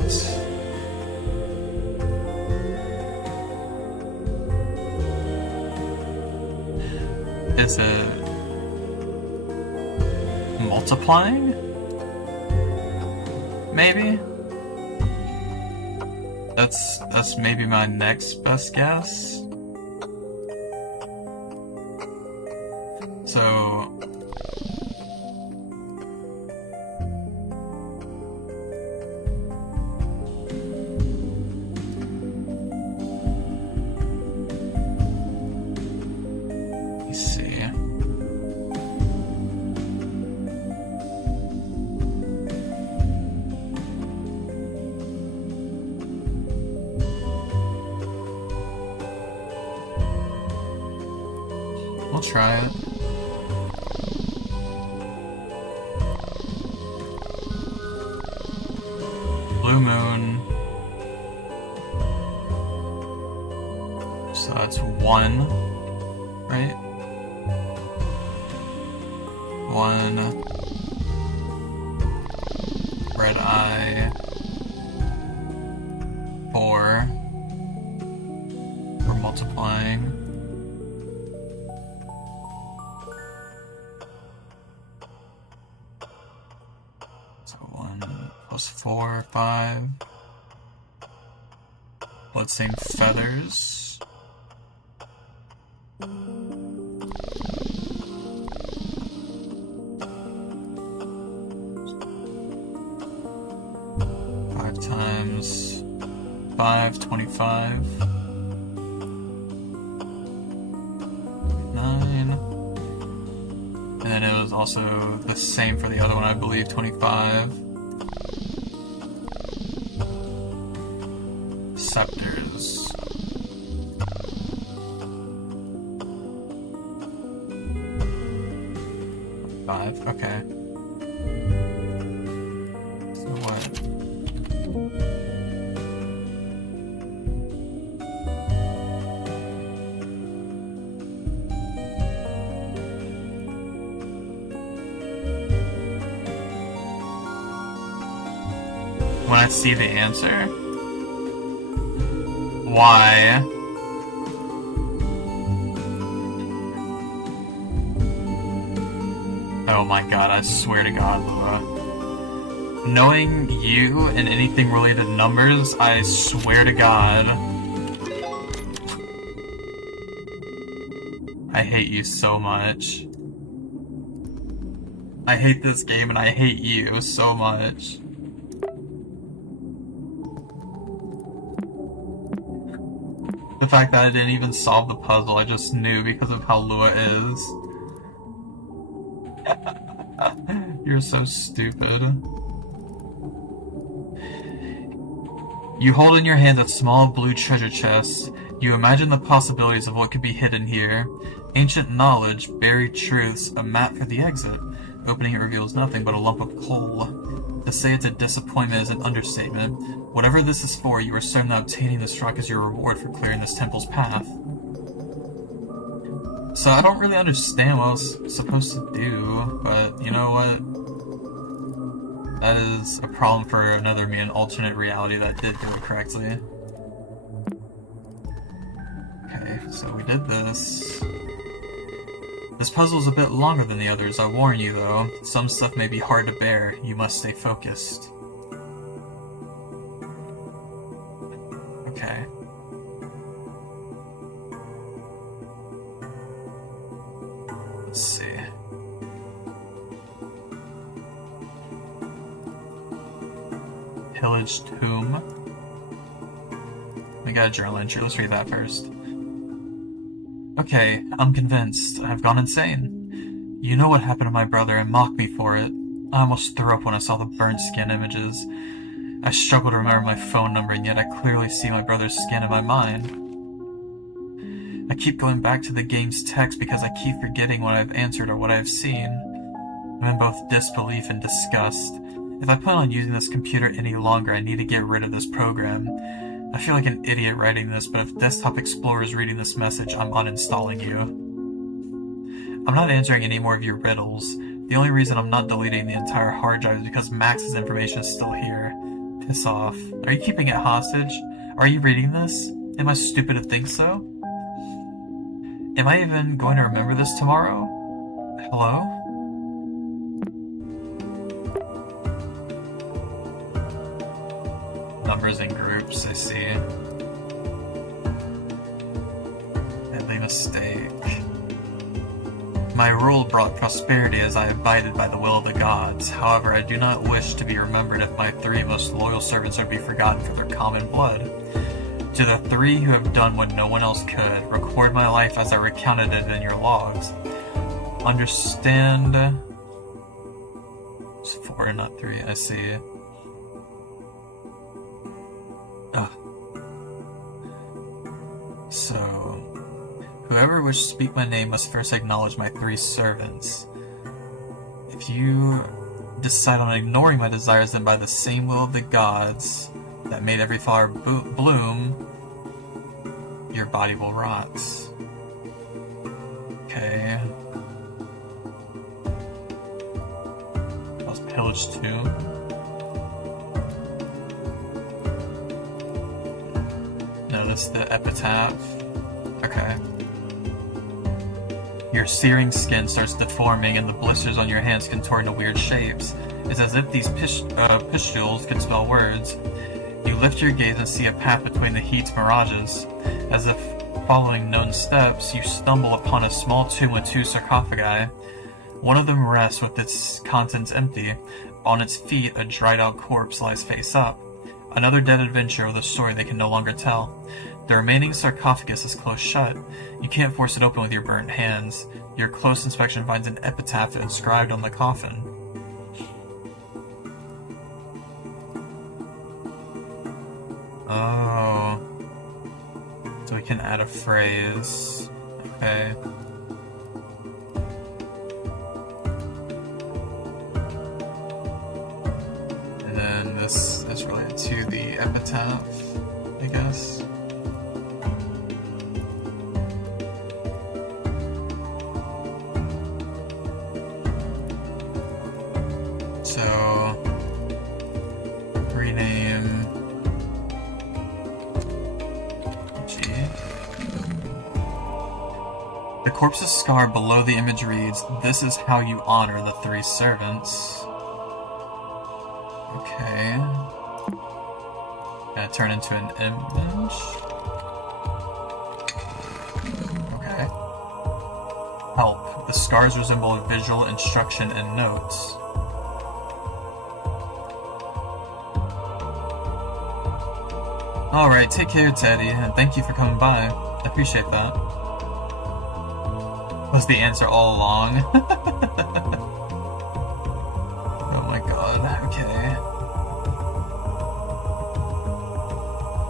Is it multiplying? Maybe? That's maybe my next best guess. So let me see. We'll try it. Blue moon. So that's 1, right? 1. Red eye. 4. We're multiplying. So 1 plus 4, 5. Bloodstained feathers. Five times 5, 25. 9. And then it was also the same for the other one, I believe, 25. Scepters. 5, okay. So what? I see the answer? Why? Oh my god, I swear to god, Lua. Knowing you and anything related to numbers, I swear to god. I hate you so much. I hate this game and I hate you so much. The fact that I didn't even solve the puzzle, I just knew because of how Lua is. You're so stupid. You hold in your hands a small blue treasure chest. You imagine the possibilities of what could be hidden here. Ancient knowledge, buried truths, a map for the exit. Opening it reveals nothing but a lump of coal. To say it's a disappointment is an understatement. Whatever this is for, you are certain that obtaining this rock is your reward for clearing this temple's path. So I don't really understand what I was supposed to do, but you know what? That is a problem for another me, an alternate reality that did do it correctly. Okay, so we did this. This puzzle is a bit longer than the others, I warn you though. Some stuff may be hard to bear, you must stay focused. Okay. Let's see. Pillaged tomb. We got a journal entry, let's read that first. Okay, I'm convinced. I've gone insane. You know what happened to my brother and mocked me for it. I almost threw up when I saw the burnt skin images. I struggle to remember my phone number, and yet I clearly see my brother's skin in my mind. I keep going back to the game's text because I keep forgetting what I've answered or what I've seen. I'm in both disbelief and disgust. If I plan on using this computer any longer, I need to get rid of this program. I feel like an idiot writing this, but if Desktop Explorer is reading this message, I'm uninstalling you. I'm not answering any more of your riddles. The only reason I'm not deleting the entire hard drive is because Max's information is still here. Piss off. Are you keeping it hostage? Are you reading this? Am I stupid to think so? Am I even going to remember this tomorrow? Hello? Numbers in groups, I see. Deadly mistake. My rule brought prosperity as I abided by the will of the gods. However, I do not wish to be remembered if my 3 most loyal servants are to be forgotten for their common blood. To the 3 who have done what no one else could, record my life as I recounted it in your logs. Understand... It's 4, not 3, I see. So, whoever wishes to speak my name must first acknowledge my 3 servants. If you decide on ignoring my desires, then by the same will of the gods that made every flower bloom, your body will rot. Okay. That was pillaged tomb. Notice the epitaph. Okay. Your searing skin starts deforming and the blisters on your hands contort into weird shapes. It's as if these pustules could spell words. You lift your gaze and see a path between the heat's mirages. As if following known steps, you stumble upon a small tomb with 2 sarcophagi. One of them rests with its contents empty. On its feet, a dried-out corpse lies face up. Another dead adventurer with a story they can no longer tell. The remaining sarcophagus is closed shut. You can't force it open with your burnt hands. Your close inspection finds an epitaph inscribed on the coffin. Oh. So we can add a phrase. Okay. And then this is related to the epitaph, I guess. So, rename The corpse's scar below the image reads, "This is how you honor the three servants." Okay. Gonna turn into an image. Okay. Help. The scars resemble a visual instruction and notes. Alright, take care, Teddy, and thank you for coming by. I appreciate that. Was the answer all along? Oh my god, okay.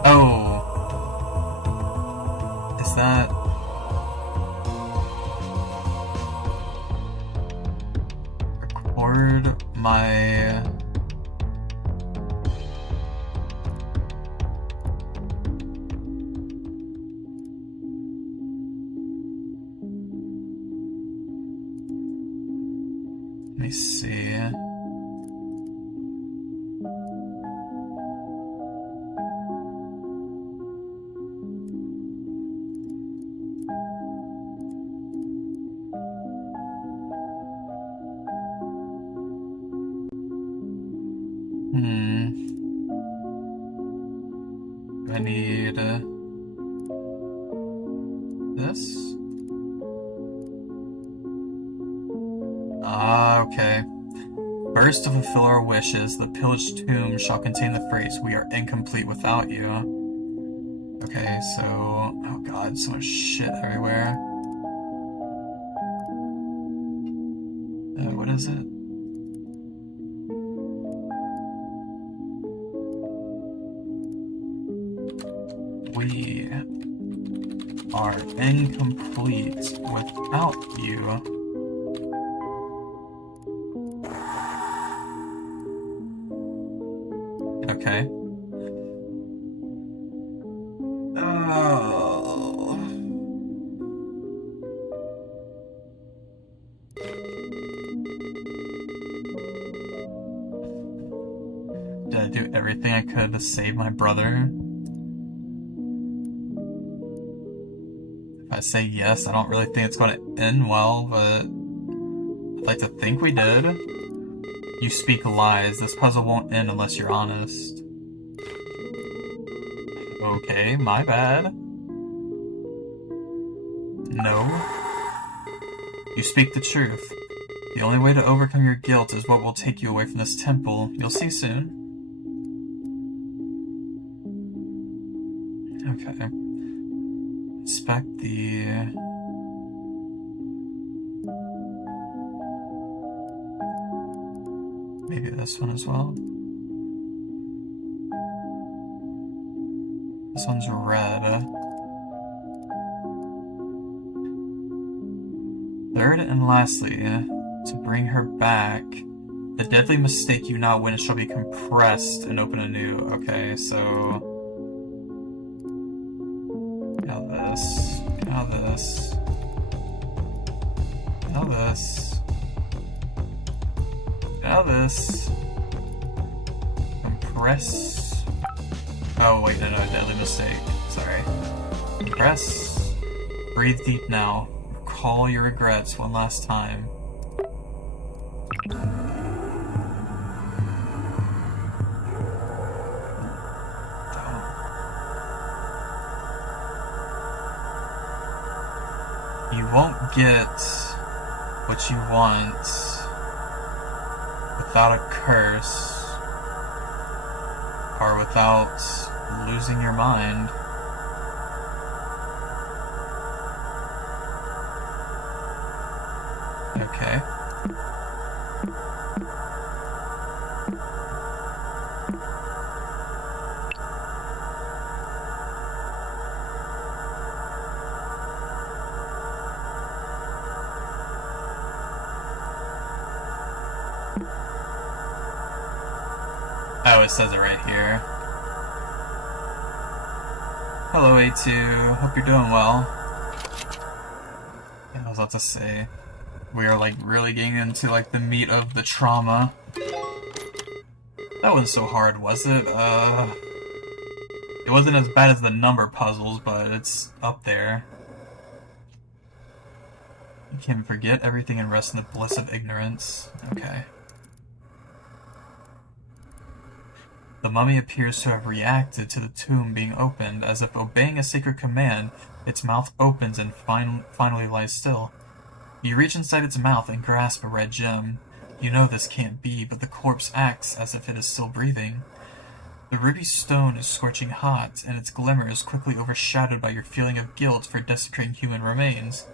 Oh. Is that... Record my... Let me see. I need this. Okay. First to fulfill our wishes, the pillaged tomb shall contain the phrase, "We are incomplete without you." Okay, so... Oh god, so much shit everywhere. What is it? We are incomplete without you. Okay. Oh. Did I do everything I could to save my brother? If I say yes, I don't really think it's going to end well, but I'd like to think we did. You speak lies. This puzzle won't end unless you're honest. Okay, my bad. No. You speak the truth. The only way to overcome your guilt is what will take you away from this temple. You'll see soon. Okay. Inspect the... Maybe this one as well. This one's red. Third and lastly, to bring her back, the deadly mistake you now witness shall be compressed and open anew. Okay, so... Now this. Now this. Now this. Now this. Compress. Oh, wait, no, deadly mistake. Sorry. Compress. Breathe deep now. Recall your regrets one last time. You won't get what you want without a curse or without losing your mind. Okay. Oh, it says it right here. Hello, A2. Hope you're doing well. Yeah, I was about to say, we are like really getting into like the meat of the trauma. That wasn't so hard, was it? It wasn't as bad as the number puzzles, but it's up there. You can forget everything and rest in the bliss of ignorance. Okay. The mummy appears to have reacted to the tomb being opened, as if obeying a sacred command. Its mouth opens and finally lies still. You reach inside its mouth and grasp a red gem. You know this can't be, but the corpse acts as if it is still breathing. The ruby stone is scorching hot, and its glimmer is quickly overshadowed by your feeling of guilt for desecrating human remains.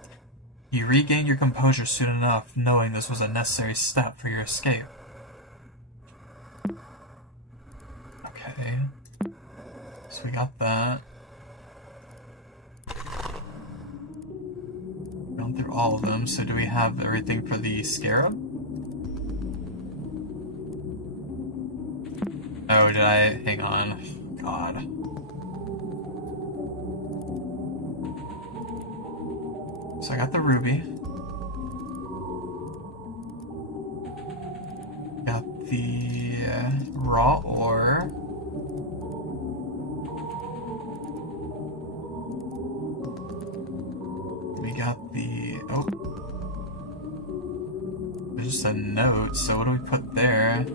You regain your composure soon enough, knowing this was a necessary step for your escape. Okay. So we got that. Gone through all of them, so do we have everything for the scarab? Oh, did I? Hang on. God. So I got the ruby. Got the raw ore. We got the... oh. There's just a note, so what do we put there?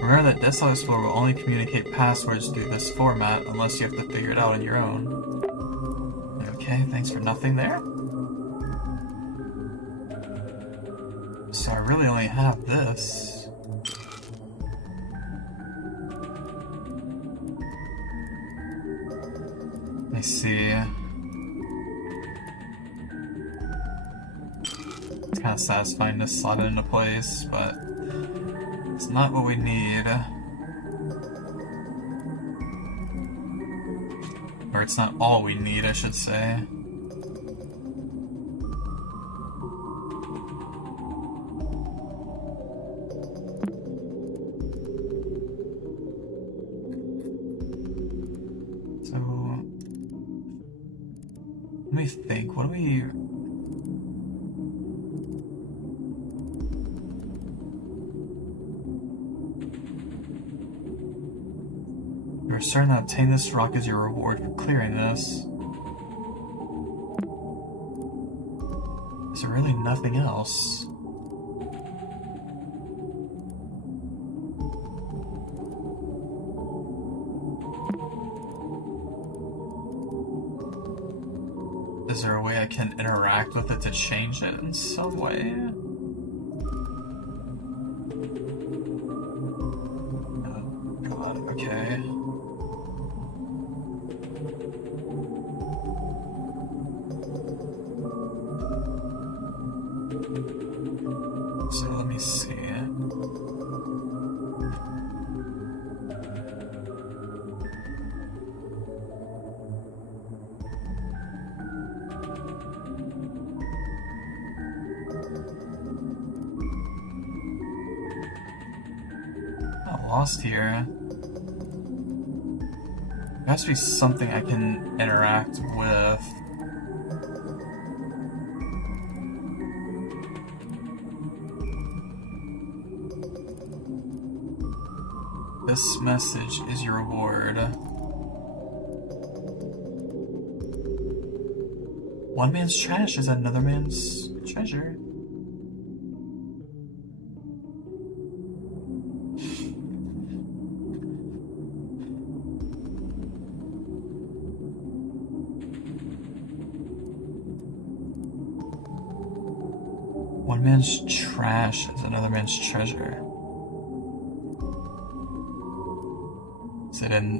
Remember that Desktop Explorer will only communicate passwords through this format unless you have to figure it out on your own. Okay, thanks for nothing there. So I really only have this. Let me see. It's kind of satisfying to slot it into place, but it's not what we need. Or it's not all we need, I should say. So, let me think. What do we... You are certain to obtain this rock as your reward for clearing this. Is there really nothing else? Is there a way I can interact with it to change it in some way? Oh god, okay. So let me see. I'm lost here. There has to be something I can interact with. This message is your reward. One man's trash is another man's treasure. One man's trash is another man's treasure.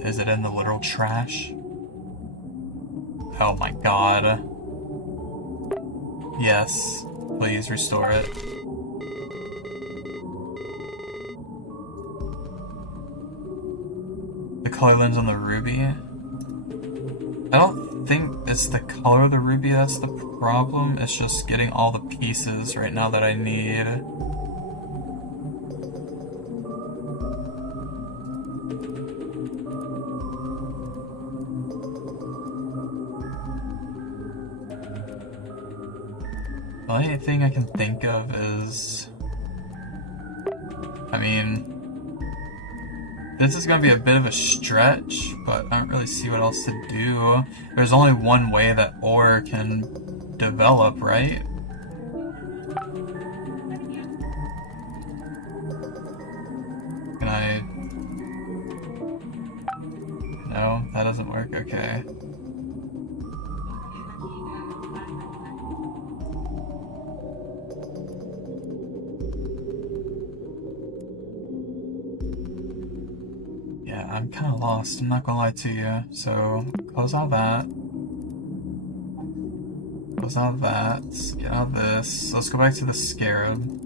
Is it in the literal trash? Oh my god. Yes. Please restore it. The color lens on the ruby? I don't think it's the color of the ruby that's the problem. It's just getting all the pieces right now that I need. The only thing I can think of is... I mean... This is gonna be a bit of a stretch, but I don't really see what else to do. There's only one way that ore can develop, right? Can I... No, that doesn't work, okay. Yeah, I'm kind of lost, I'm not gonna lie to you. So, close all that. Close all that. Get out of this. Let's go back to the scarab.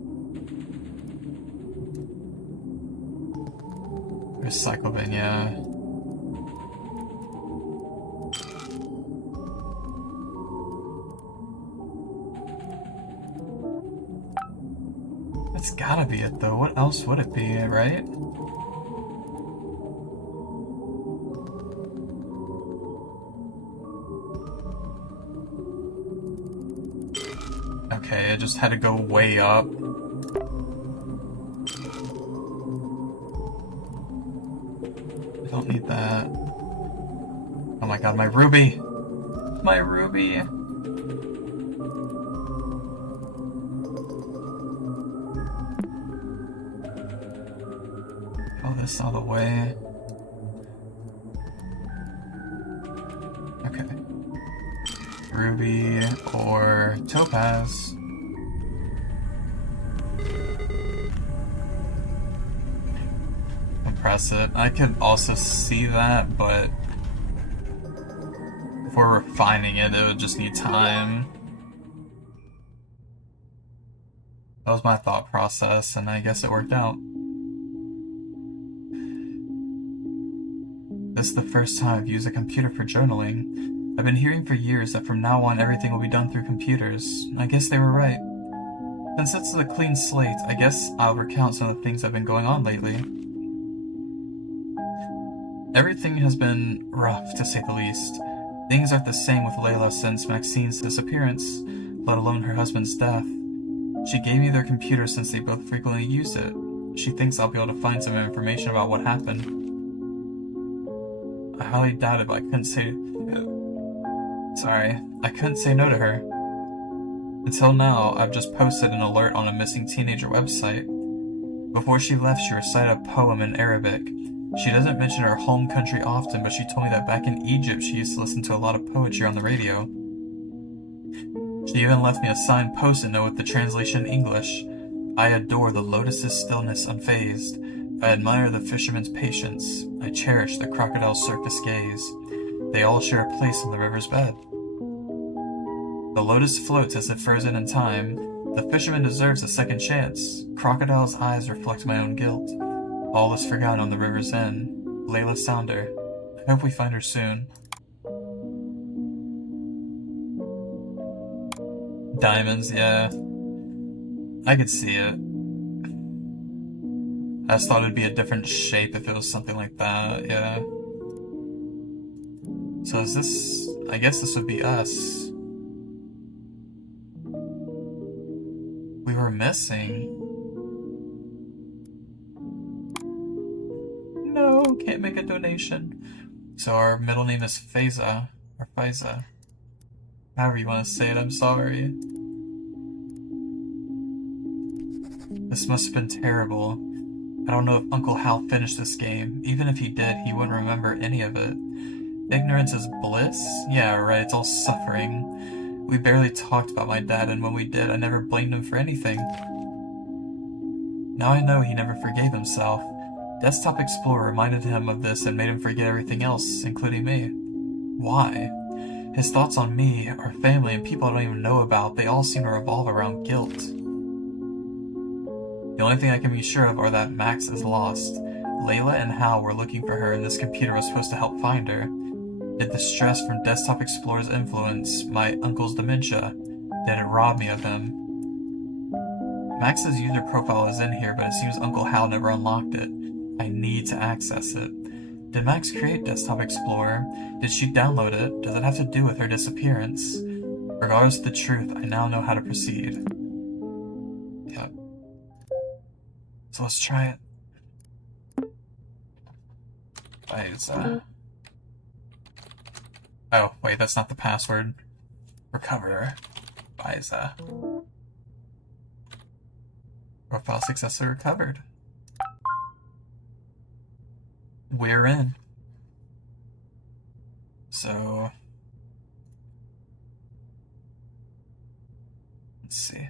Recycle bin, yeah. That's gotta be it though. What else would it be, right? Okay, I just had to go way up. I don't need that. Oh my god, my ruby! My ruby! Throw this all the way. Okay. Ruby or topaz. Compress it. I could also see that, but if we're refining it, it would just need time. That was my thought process, and I guess it worked out. This is the first time I've used a computer for journaling. I've been hearing for years that from now on everything will be done through computers. I guess they were right. Since it's a clean slate, I guess I'll recount some of the things that have been going on lately. Everything has been rough, to say the least. Things aren't the same with Layla since Maxine's disappearance, let alone her husband's death. She gave me their computer since they both frequently use it. She thinks I'll be able to find some information about what happened. I highly doubt it, but I couldn't say... Sorry, I couldn't say no to her. Until now, I've just posted an alert on a missing teenager website. Before she left, she recited a poem in Arabic. She doesn't mention her home country often, but she told me that back in Egypt she used to listen to a lot of poetry on the radio. She even left me a signed post-it note with the translation in English. I adore the lotus's stillness unfazed. I admire the fisherman's patience. I cherish the crocodile's surface gaze. They all share a place on the river's bed. The lotus floats as if frozen in time. The fisherman deserves a second chance. Crocodile's eyes reflect my own guilt. All is forgotten on the river's end. Layla Sounder. I hope we find her soon. Diamonds, yeah. I could see it. I just thought it'd be a different shape if it was something like that, yeah. So is this... I guess this would be us. We were missing. No, can't make a donation. So our middle name is Faiza, or Faiza. However you want to say it, I'm sorry. This must have been terrible. I don't know if Uncle Hal finished this game. Even if he did, he wouldn't remember any of it. Ignorance is bliss? Yeah, right, it's all suffering. We barely talked about my dad, and when we did, I never blamed him for anything. Now I know he never forgave himself. Desktop Explorer reminded him of this and made him forget everything else, including me. Why? His thoughts on me, our family, and people I don't even know about, they all seem to revolve around guilt. The only thing I can be sure of are that Max is lost. Layla and Hal were looking for her, and this computer was supposed to help find her. Did the stress from Desktop Explorer's influence, my uncle's dementia, did it rob me of him? Max's user profile is in here, but it seems Uncle Hal never unlocked it. I need to access it. Did Max create Desktop Explorer? Did she download it? Does it have to do with her disappearance? Regardless of the truth, I now know how to proceed. Yep. So let's try it. Baiza. Oh, wait, that's not the password. Recover. Baiza. Profile successfully recovered. We're in. So... let's see.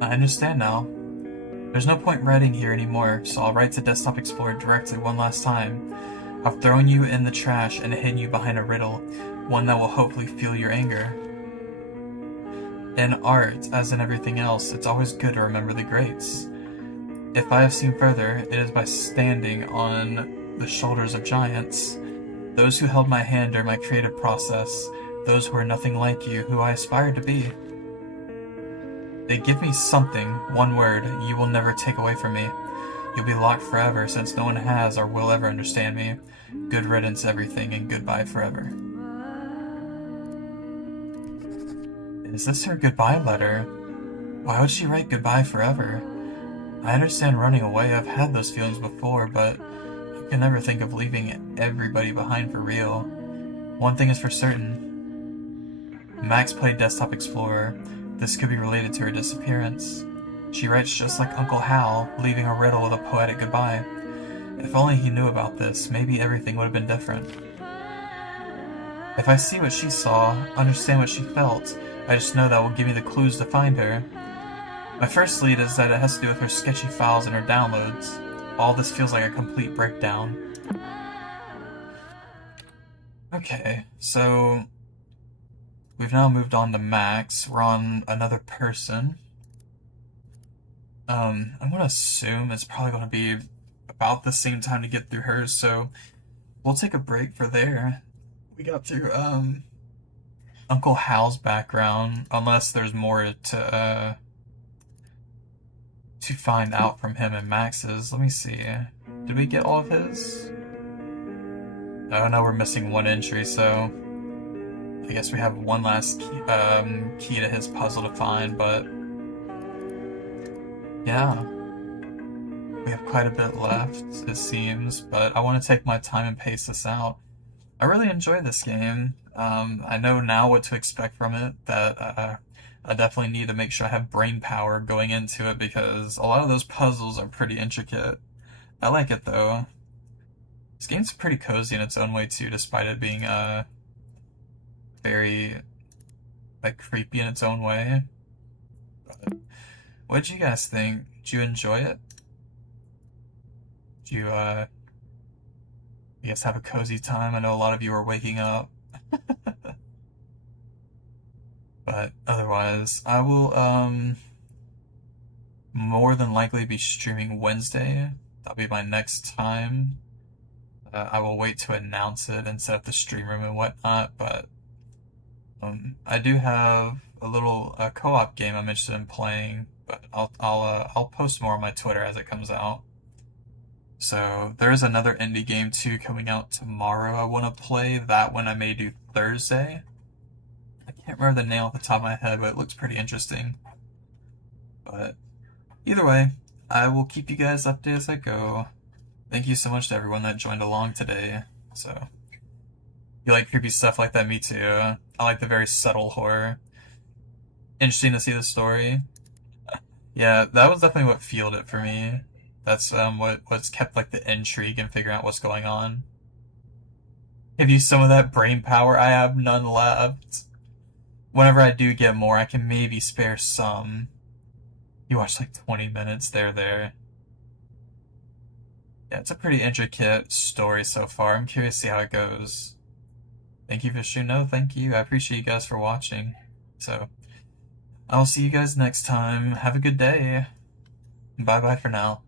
I understand now. There's no point writing here anymore, so I'll write to Desktop Explorer directly one last time. I've thrown you in the trash and hidden you behind a riddle, one that will hopefully fuel your anger. In art, as in everything else, it's always good to remember the greats. If I have seen further, it is by standing on the shoulders of giants. Those who held my hand during my creative process, those who are nothing like you, who I aspired to be. They give me something, one word, you will never take away from me. You'll be locked forever, since no one has or will ever understand me. Good riddance, everything, and goodbye forever. Is this her goodbye letter? Why would she write goodbye forever? I understand running away, I've had those feelings before, but I can never think of leaving everybody behind for real. One thing is for certain. Max played Desktop Explorer. This could be related to her disappearance. She writes just like Uncle Hal, leaving a riddle with a poetic goodbye. If only he knew about this, maybe everything would have been different. If I see what she saw, understand what she felt, I just know that will give me the clues to find her. My first lead is that it has to do with her sketchy files and her downloads. All this feels like a complete breakdown. Okay, so we've now moved on to Max. We're on another person. I'm gonna assume it's probably gonna be about the same time to get through hers, so we'll take a break for there. We got through, Uncle Hal's background, unless there's more to find out from him and Max's. Let me see. Did we get all of his? Oh no, we're missing one entry, so I guess we have one last key to his puzzle to find, but yeah. We have quite a bit left, it seems, but I want to take my time and pace this out. I really enjoy this game. I know now what to expect from it, that I definitely need to make sure I have brain power going into it, because a lot of those puzzles are pretty intricate. I like it, though. This game's pretty cozy in its own way, too, despite it being very, like, creepy in its own way. But what did you guys think? Did you enjoy it? Did you, guys have a cozy time? I know a lot of you are waking up. But otherwise, I will, more than likely be streaming Wednesday. That'll be my next time. I will wait to announce it and set up the stream room and whatnot, but I do have a little co-op game I'm interested in playing, but I'll post more on my Twitter as it comes out. So there is another indie game too coming out tomorrow I want to play. That one I may do Thursday. I can't remember the name off the top of my head, but it looks pretty interesting. But either way, I will keep you guys updated as I go. Thank you so much to everyone that joined along today. So, you like creepy stuff like that? Me too. I like the very subtle horror. Interesting to see the story. Yeah, that was definitely what fueled it for me. That's what's kept like the intrigue and figuring out what's going on. Give you some of that brain power. I have none left. Whenever I do get more, I can maybe spare some. You watched like 20 minutes there. Yeah, it's a pretty intricate story so far. I'm curious to see how it goes. Thank you, Vishnu. No, thank you. I appreciate you guys for watching. So, I'll see you guys next time. Have a good day. Bye-bye for now.